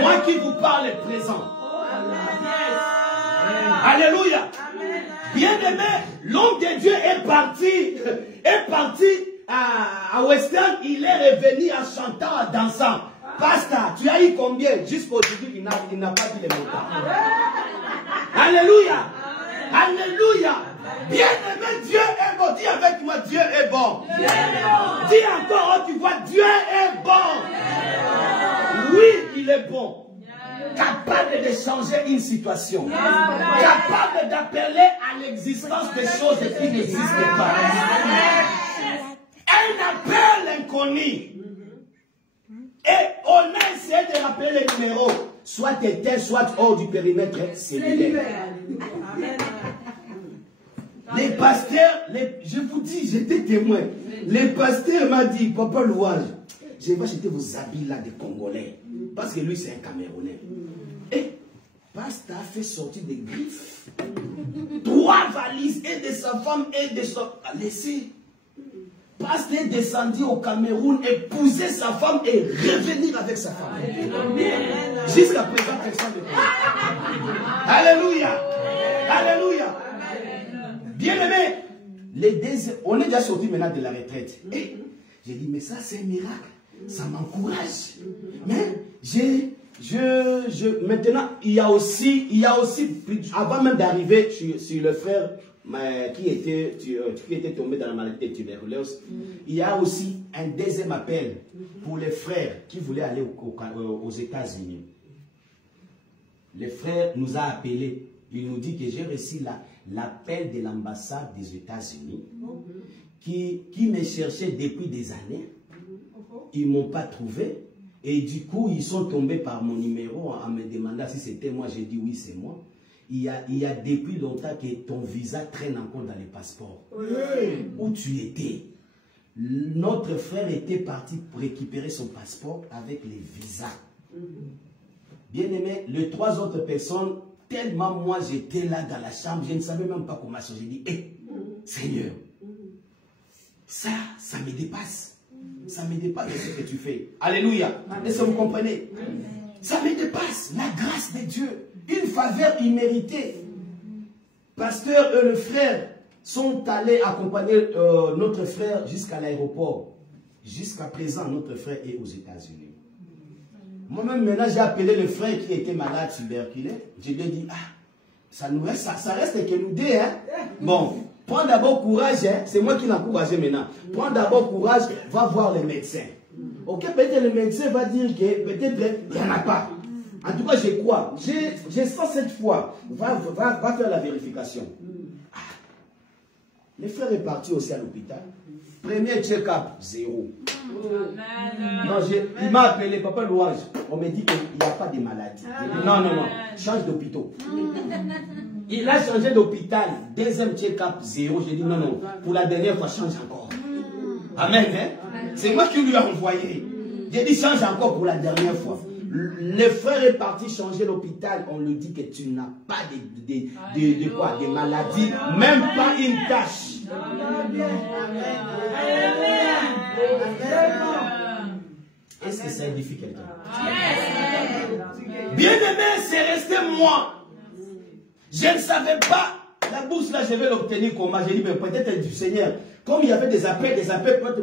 Moi qui vous parle est présent. Alléluia. Bien-aimé, l'homme de Dieu est parti à Western. Il est revenu en chantant, en dansant. Pasteur, tu as eu combien? Jusqu'aujourd'hui, il n'a pas dit les montants. Alléluia. Alléluia. Bien-aimé, Dieu est bon. Dis avec moi, Dieu est bon. Dis encore, oh, tu vois, Dieu est bon. Oui, il est bon. Capable de changer une situation. Capable d'appeler à l'existence des choses qui n'existent pas. Un appel inconnu. Et on a essayé de rappeler les numéros. Soit éteint, soit hors du périmètre cellulaire. Les pasteurs, je vous dis, j'étais témoin. Les pasteurs m'ont dit, Papa Louange, je vais acheter vos habits là des Congolais. Parce que lui, c'est un Camerounais. Et pasteur a fait sortir des griffes. 3 valises, et de sa femme, et de son... Laissez. Pasteur est descendu au Cameroun, épouser sa femme et revenir avec sa femme. Jusqu'à présent, personne ne peut. Alléluia. Alléluia. Bien-aimé, on est déjà sorti maintenant de la retraite. Et j'ai dit, mais ça c'est un miracle. Ça m'encourage. Mais maintenant, il y a aussi, avant même d'arriver sur le frère qui était tombé dans la maladie de tuberculose, il y a aussi un deuxième appel pour les frères qui voulaient aller aux États-Unis. Le frère nous a appelés. Il nous dit que j'ai reçu l'appel de l'ambassade des États-Unis qui me cherchait depuis des années. Ils ne m'ont pas trouvé. Et du coup, ils sont tombés par mon numéro en me demandant si c'était moi. J'ai dit oui, c'est moi. il y a depuis longtemps que ton visa traîne encore dans les passeports. Où tu étais. Notre frère était parti pour récupérer son passeport avec les visas. Bien aimé, les 3 autres personnes, tellement moi j'étais là dans la chambre, je ne savais même pas comment changer. J'ai dit, hé, Seigneur, ça me dépasse. Ça me dépasse de ce que tu fais. Alléluia. Est-ce que vous comprenez? Ça me dépasse. La grâce de Dieu. Une faveur imméritée. Pasteur et le frère sont allés accompagner notre frère jusqu'à l'aéroport. Jusqu'à présent, notre frère est aux États-Unis. Moi-même, maintenant, j'ai appelé le frère qui était malade, tuberculeux. Je lui ai dit, ah, ça reste que nous deux. Hein? Bon, prends d'abord courage. Hein? C'est moi qui l'ai encouragé maintenant. Prends d'abord courage, va voir le médecin. Ok, peut-être le médecin va dire que peut-être il n'y en a pas. En tout cas, je crois. J'ai sens cette foi. Va faire la vérification. Ah. Le frère est parti aussi à l'hôpital. Premier check-up, 0. Non, il m'a appelé, Papa Louange. On m'a dit qu'il n'y a pas de maladie. Non, change d'hôpital. Il a changé d'hôpital. Deuxième check-up, 0. J'ai dit non, pour la dernière fois, change encore. Amen. Hein? C'est moi qui lui ai envoyé. J'ai dit change encore pour la dernière fois. Le frère est parti changer l'hôpital. On lui dit que tu n'as pas de maladie, même pas une tache. Est-ce que ça édifie quelqu'un? Bien aimé, c'est resté moi. Je ne savais pas. La bourse là, je vais l'obtenir comment? J'ai dit, peut-être du Seigneur. Comme il y avait des appels,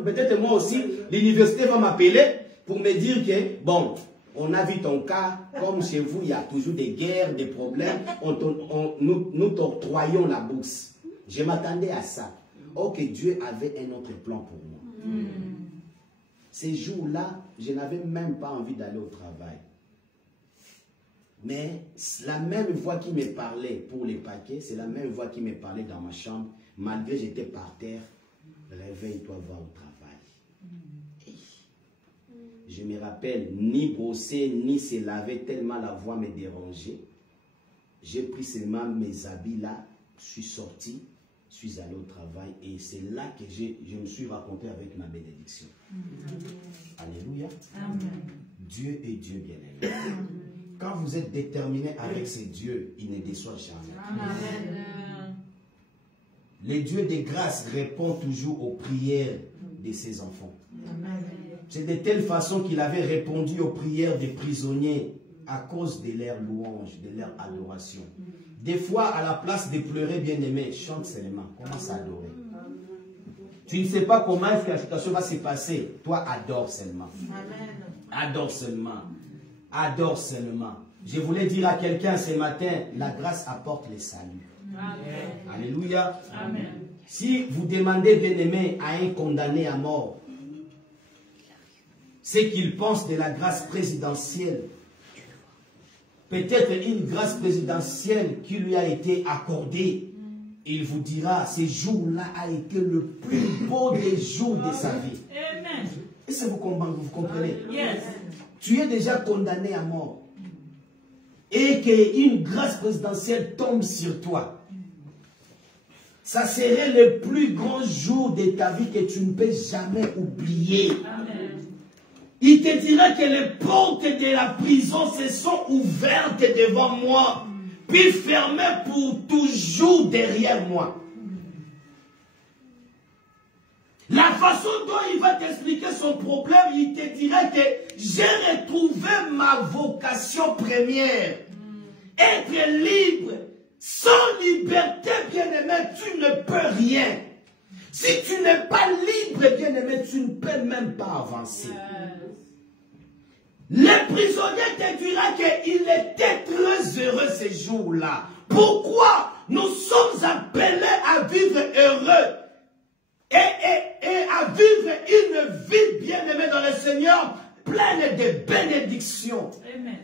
peut-être moi aussi, l'université va m'appeler pour me dire que, bon, on a vu ton cas, comme chez vous, il y a toujours des guerres, des problèmes, nous t'octroyons la bourse. Je m'attendais à ça. Oh, que Dieu avait un autre plan pour moi. Ces jours-là, je n'avais même pas envie d'aller au travail. Mais la même voix qui me parlait pour les paquets, c'est la même voix qui me parlait dans ma chambre, malgré que j'étais par terre. Réveille-toi, va au travail. Je me rappelle, ni brosser, ni se laver, tellement la voix me dérangeait. J'ai pris seulement mes habits là, je suis sorti, je suis allé au travail et c'est là que je me suis rencontré avec ma bénédiction. Alléluia. Amen. Dieu est Dieu bien-aimé. Quand vous êtes déterminé avec ce Dieu, il ne déçoit jamais. Amen. Le Dieu de grâce répond toujours aux prières de ses enfants. C'est de telle façon qu'il avait répondu aux prières des prisonniers à cause de leur louange, de leur adoration. Des fois, à la place de pleurer, bien-aimé, chante seulement, commence à adorer. Tu ne sais pas comment la situation va se passer. Toi, adore seulement. Adore seulement. Adore seulement. Je voulais dire à quelqu'un ce matin, la grâce apporte le salut. Amen. Alléluia. Amen. Si vous demandez, bien-aimé, à un condamné à mort, ce qu'il pense de la grâce présidentielle, peut-être une grâce présidentielle qui lui a été accordée, il vous dira, ce jour-là a été le plus beau des jours de sa vie. Amen. Est-ce que vous comprenez? Yes. Tu es déjà condamné à mort. Et qu'une grâce présidentielle tombe sur toi. Ça serait le plus grand jour de ta vie que tu ne peux jamais oublier. Amen. Il te dira que les portes de la prison se sont ouvertes devant moi, puis fermées pour toujours derrière moi. La façon dont il va t'expliquer son problème, il te dira que j'ai retrouvé ma vocation première. Être libre. Sans liberté, bien-aimé, tu ne peux rien. Si tu n'es pas libre, bien-aimé, tu ne peux même pas avancer. Le prisonnier te dira qu'il était très heureux ce jour-là. Pourquoi? Nous sommes appelés à vivre heureux. Et à vivre une vie bien-aimée dans le Seigneur, pleine de bénédictions. Amen.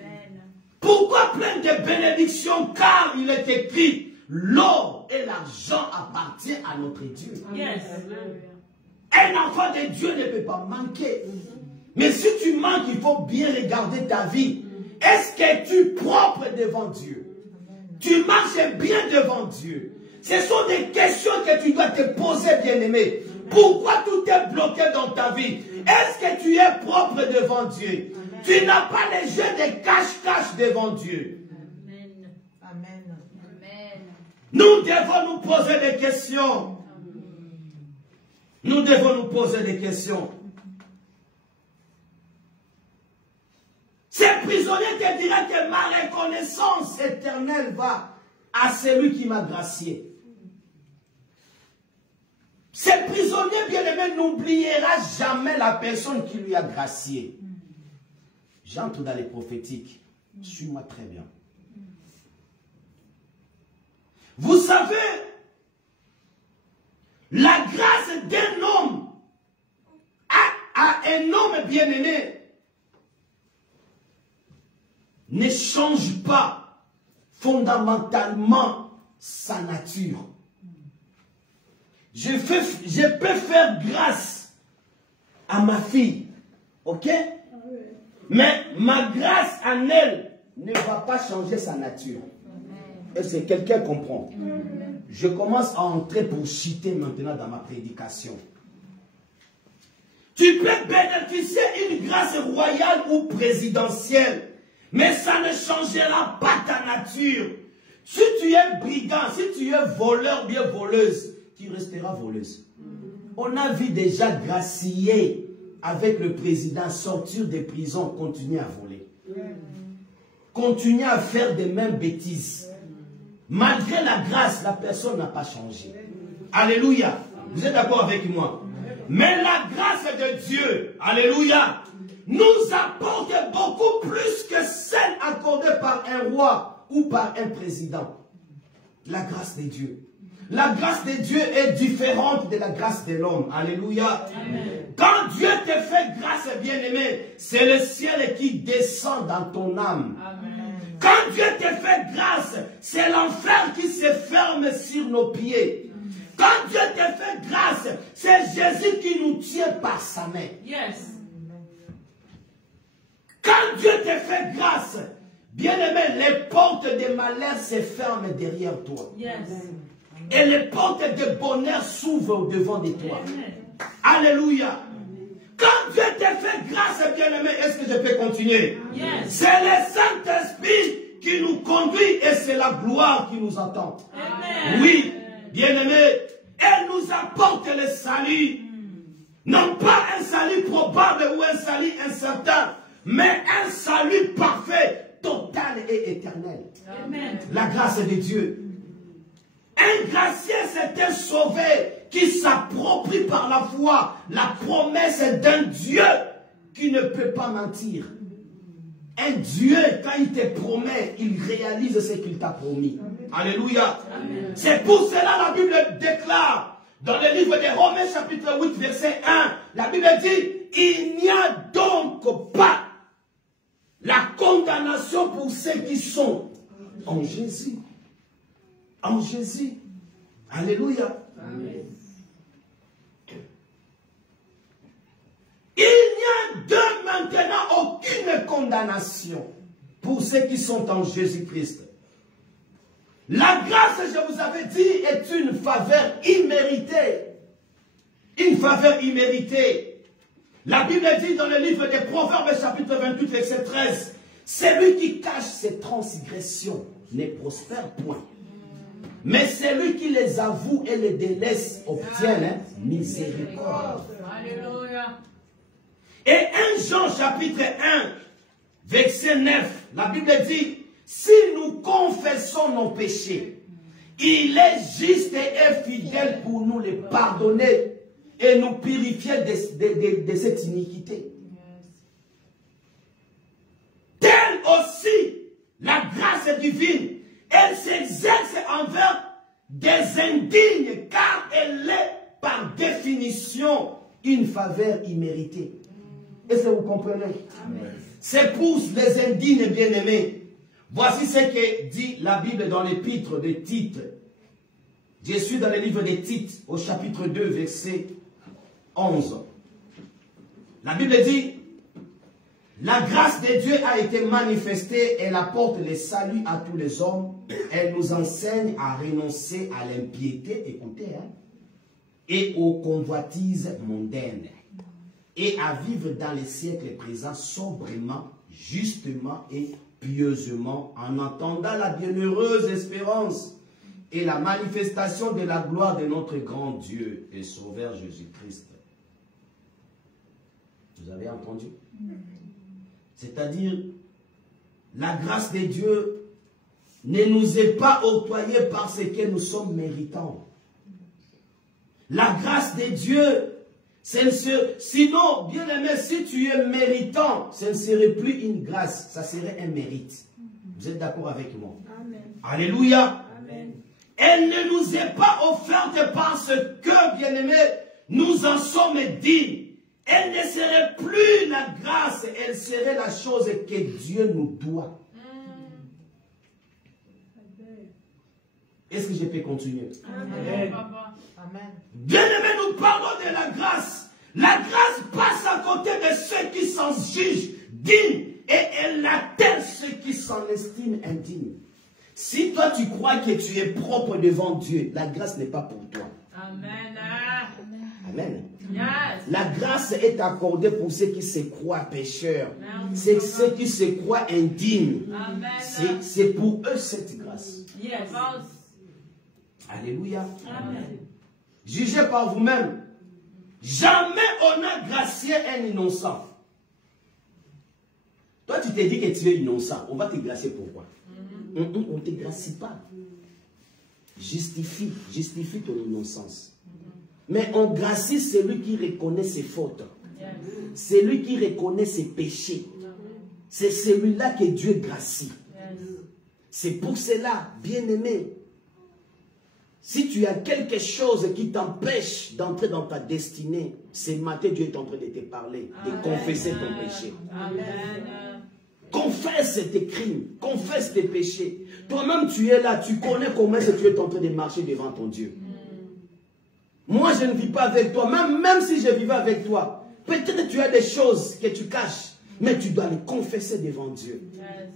Pourquoi pleine de bénédictions? Car il est écrit, l'or et l'argent appartiennent à notre Dieu. Yes. Un enfant de Dieu ne peut pas manquer. Mais si tu manques, il faut bien regarder ta vie. Est-ce que tu es propre devant Dieu? Tu marches bien devant Dieu. Ce sont des questions que tu dois te poser, bien-aimé. Pourquoi tout est bloqué dans ta vie? Est-ce que tu es propre devant Dieu? Tu n'as pas les jeux de cache-cache devant Dieu. Amen. Nous devons nous poser des questions. Nous devons nous poser des questions. Ces prisonniers te diraient que ma reconnaissance éternelle va à celui qui m'a gracié. Ces prisonniers bien-aimés n'oubliera jamais la personne qui lui a gracié. J'entre dans les prophétiques. Suis-moi très bien. Vous savez, la grâce d'un homme à un homme bien-aimé ne change pas fondamentalement sa nature. Je peux faire grâce à ma fille, ok? Mais ma grâce en elle ne va pas changer sa nature. Est-ce que quelqu'un comprend? Je commence à entrer pour citer maintenant dans ma prédication. Tu peux bénéficier d'une grâce royale ou présidentielle, mais ça ne changera pas ta nature. Si tu es brigand, si tu es voleur, bien voleuse, tu resteras voleuse. On a vu déjà gracier avec le président sortir des prisons, continuer à voler. Continuer à faire des mêmes bêtises. Malgré la grâce, la personne n'a pas changé. Alléluia. Vous êtes d'accord avec moi? Mais la grâce de Dieu, alléluia, nous apporte beaucoup plus que celle accordée par un roi ou par un président. La grâce de Dieu. La grâce de Dieu est différente de la grâce de l'homme. Alléluia. Amen. Quand Dieu te fait grâce, bien-aimé, c'est le ciel qui descend dans ton âme. Amen. Quand Dieu te fait grâce, c'est l'enfer qui se ferme sur nos pieds. Quand Dieu te fait grâce, c'est Jésus qui nous tient par sa main. Yes. Quand Dieu te fait grâce, bien-aimé, les portes de malheur se ferment derrière toi. Yes. Et les portes de bonheur s'ouvrent au-devant de toi. Amen. Alléluia. Quand Dieu te fait grâce, bien-aimé, est-ce que je peux continuer? Yes. C'est le Saint-Esprit qui nous conduit et c'est la gloire qui nous attend. Amen. Oui, bien-aimé, elle nous apporte le salut. Non pas un salut probable ou un salut incertain, mais un salut parfait, total et éternel. Amen. La grâce de Dieu. Un gracié, c'est un sauvé qui s'approprie par la foi la promesse d'un Dieu qui ne peut pas mentir. Un Dieu, quand il te promet, il réalise ce qu'il t'a promis. Amen. Alléluia. C'est pour cela la Bible déclare, dans le livre de Romains chapitre 8, verset 1, la Bible dit, il n'y a donc pas la condamnation pour ceux qui sont en Jésus. En Jésus. Alléluia. Amen. Il n'y a de maintenant aucune condamnation pour ceux qui sont en Jésus-Christ. La grâce, je vous avais dit, est une faveur imméritée. Une faveur imméritée. La Bible dit dans le livre des Proverbes, chapitre 28, verset 13, celui qui cache ses transgressions ne prospère point. Mais celui qui les avoue et les délaisse obtient miséricorde. Alléluia. Et 1 Jean chapitre 1, verset 9, la Bible dit, si nous confessons nos péchés, il est juste et fidèle pour nous les pardonner et nous purifier de cette iniquité. Telle aussi la grâce divine, elle s'exerce envers des indignes car elle est par définition une faveur imméritée. Est-ce que vous comprenez? C'est pour les indignes bien-aimés. Voici ce que dit la Bible dans l'épître de Tite. Je suis dans le livre de Tite au chapitre 2 verset 11. La Bible dit, La grâce de Dieu a été manifestée, elle apporte le salut à tous les hommes. Elle nous enseigne à renoncer à l'impiété, écoutez, hein, et aux convoitises mondaines, et à vivre dans les siècles présents sobrement, justement et pieusement, en attendant la bienheureuse espérance et la manifestation de la gloire de notre grand Dieu et Sauveur Jésus-Christ. Vous avez entendu? C'est-à-dire, la grâce de Dieu ne nous est pas octroyée parce que nous sommes méritants. La grâce de Dieu, sinon, bien aimé, si tu es méritant, ce ne serait plus une grâce, ça serait un mérite. Vous êtes d'accord avec moi? Amen. Alléluia. Amen. Elle ne nous est pas offerte parce que, bien aimé, nous en sommes dignes. Elle ne serait plus la grâce, elle serait la chose que Dieu nous doit. Est-ce que je peux continuer? Amen. Amen. Bien-aimés, nous parlons de la grâce. La grâce passe à côté de ceux qui s'en jugent dignes et elle atteint ceux qui s'en estiment indignes. Si toi tu crois que tu es propre devant Dieu, la grâce n'est pas pour toi. Amen. Amen. Yes. La grâce est accordée pour ceux qui se croient pécheurs. C'est ceux qui se croient indignes. Amen. C'est pour eux cette grâce. Yes. Alléluia. Amen. Jugez par vous-même. Jamais on a gracié un innocent. Toi, tu t'es dit que tu es innocent. On va te gracier pourquoi? On ne te gracie pas. Justifie ton innocence. Mais on gracie celui qui reconnaît ses fautes. Celui qui reconnaît ses péchés. C'est celui-là que Dieu gracie. C'est pour cela, bien-aimé, si tu as quelque chose qui t'empêche d'entrer dans ta destinée, ce matin Dieu est en train de te parler, de confesser ton péché. Amen. Confesse tes crimes, confesse tes péchés. Toi-même tu es là, tu connais comment est-ce que tu es en train de marcher devant ton Dieu. Moi je ne vis pas avec toi, même si je vivais avec toi, peut-être que tu as des choses que tu caches, mais tu dois les confesser devant Dieu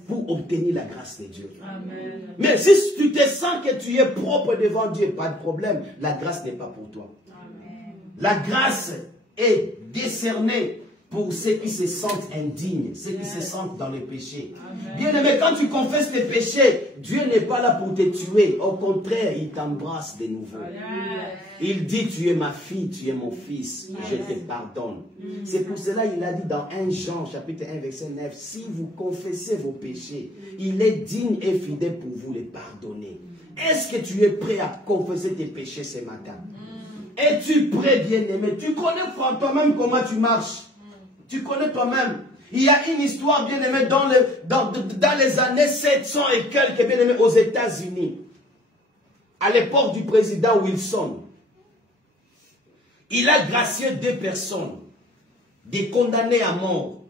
pour obtenir la grâce de Dieu. Amen. Mais si tu te sens que tu es propre devant Dieu, pas de problème, la grâce n'est pas pour toi. Amen. La grâce est décernée pour ceux qui se sentent indignes, ceux qui se sentent dans les péchés. Bien aimé, quand tu confesses tes péchés, Dieu n'est pas là pour te tuer. Au contraire, il t'embrasse de nouveau. Il dit, tu es ma fille, tu es mon fils, je te pardonne. C'est pour cela qu'il a dit dans 1 Jean, chapitre 1, verset 9, si vous confessez vos péchés, il est digne et fidèle pour vous les pardonner. Est-ce que tu es prêt à confesser tes péchés ce matin? Es-tu prêt, bien-aimé? Tu connais toi-même comment tu marches. Tu connais toi-même. Il y a une histoire, bien-aimé, dans les années 700 et quelques, bien-aimé, aux États-Unis. À l'époque du président Wilson. Il a gracié 2 personnes, des condamnés à mort.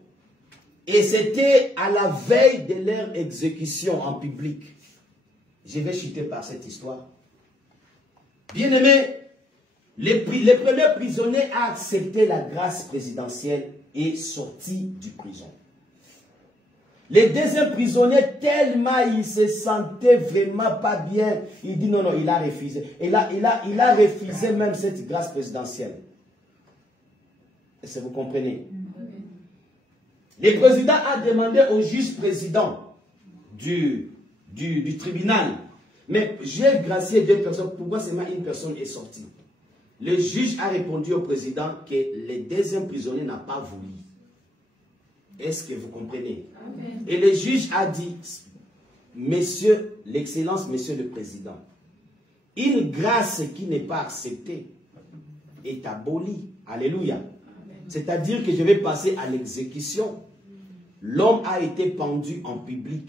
Et c'était à la veille de leur exécution en public. Je vais chuter par cette histoire. Bien-aimé, le premier prisonnier a accepté la grâce présidentielle et sorti du prison. Le deuxième prisonnier, tellement il se sentait vraiment pas bien, il dit non, il a refusé. Il a refusé même cette grâce présidentielle. Est-ce que vous comprenez? Le président a demandé au juge président du tribunal, mais j'ai gracié 2 personnes, pourquoi seulement une personne est sortie? Le juge a répondu au président que le deuxième prisonnier n'a pas voulu. Est-ce que vous comprenez? Amen. Et le juge a dit, Monsieur, l'Excellence, Monsieur le Président, une grâce qui n'est pas acceptée est abolie. Alléluia. C'est-à-dire que je vais passer à l'exécution. L'homme a été pendu en public.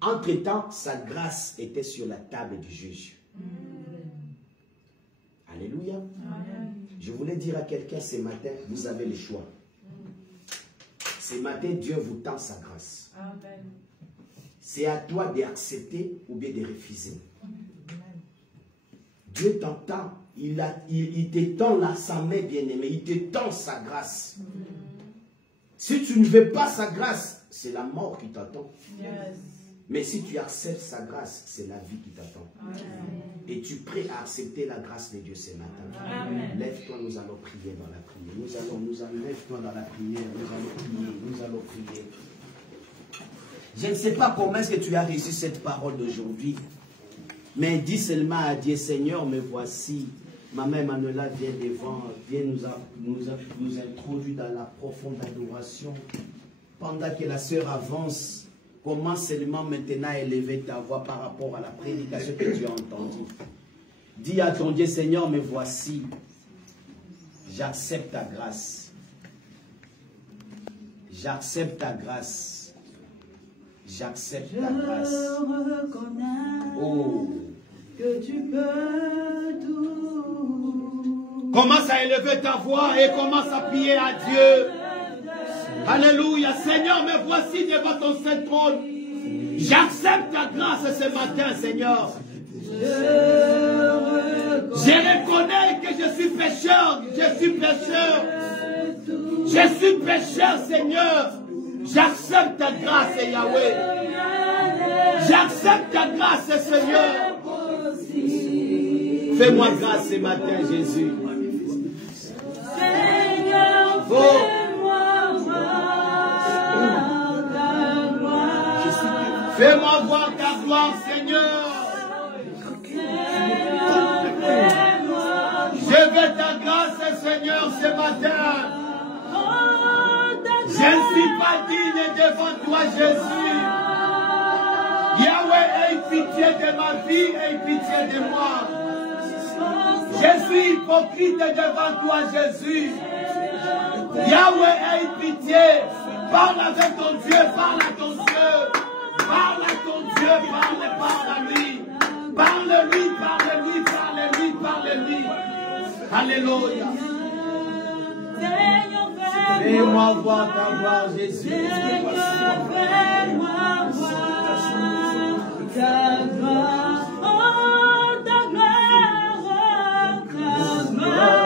Entre-temps, sa grâce était sur la table du juge. Alléluia. Amen. Je voulais dire à quelqu'un ce matin, vous avez le choix. Ce matin, Dieu vous tend sa grâce. C'est à toi d'accepter ou bien de refuser. Dieu t'entend. Il te tend sa main bien-aimée. Il te tend sa grâce. Si tu ne veux pas sa grâce, c'est la mort qui t'attend. Yes. Mais si tu acceptes sa grâce, c'est la vie qui t'attend. Et tu es prêt à accepter la grâce de Dieu ce matin. Lève-toi, nous allons prier dans la prière. Lève-toi dans la prière, nous allons prier. Je ne sais pas comment est-ce que tu as reçu cette parole d'aujourd'hui. Mais dis seulement à Dieu, Seigneur, me voici. Ma mère Manuela vient devant, vient nous introduire dans la profonde adoration. Pendant que la sœur avance, commence seulement maintenant à élever ta voix par rapport à la prédication que tu as entendue. Dis à ton Dieu, Seigneur, me voici. J'accepte ta grâce. J'accepte ta grâce. J'accepte ta grâce. Oh. Que tu peux tout. Commence à élever ta voix et commence à prier à Dieu. Alléluia. Seigneur, me voici devant ton saint trône. J'accepte ta grâce ce matin, Seigneur. Je reconnais que je suis pécheur. Je suis pécheur. Je suis pécheur, Seigneur. J'accepte ta grâce, Yahweh. J'accepte ta grâce, Seigneur. Fais-moi grâce ce matin, Jésus. Seigneur, fais-moi voir ta gloire. Fais-moi voir ta gloire, Seigneur. Je veux ta grâce, Seigneur, ce matin. Je ne suis pas digne devant toi, Jésus. Yahweh, aie pitié de ma vie, aie pitié de moi. Je suis hypocrite devant toi, Jésus. Yahweh, aie pitié. Parle avec ton Dieu, parle à ton Dieu. Parle à ton Dieu, parle à lui. Parle-lui, parle-lui, parle-lui, parle-lui. Alléluia. Fais-moi voir ta gloire, Jésus. Seigneur, fais-moi voir ta gloire. Oh, ta gloire, ta gloire.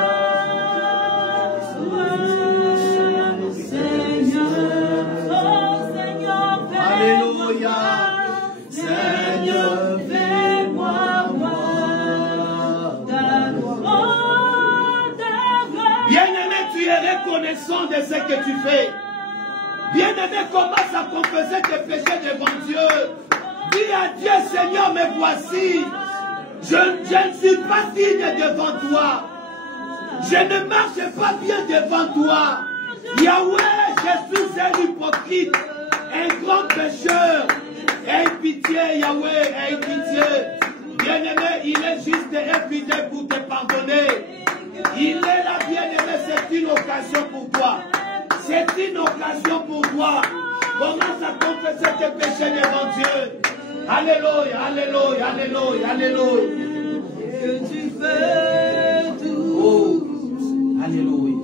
Seigneur, oh Seigneur, Alléluia. Seigneur, fais-moi voir ta gloire. Bien-aimé, tu es reconnaissant de ce que tu fais. Bien-aimé, commence à confesser tes péchés devant Dieu. Dis à Dieu, Seigneur, me voici. Je ne suis pas digne devant toi. Je ne marche pas bien devant toi. Yahweh, je suis un hypocrite, un grand pécheur. Aie pitié, Yahweh, aie pitié. Bien-aimé, il est juste et fidèle pour te pardonner. Il est là, bien-aimé, c'est une occasion pour toi. C'est une occasion pour toi. Commence à confesser tes péchés devant Dieu. Alléluia, alléluia, alléluia, alléluia. Que tu fais tout. Oh, alléluia.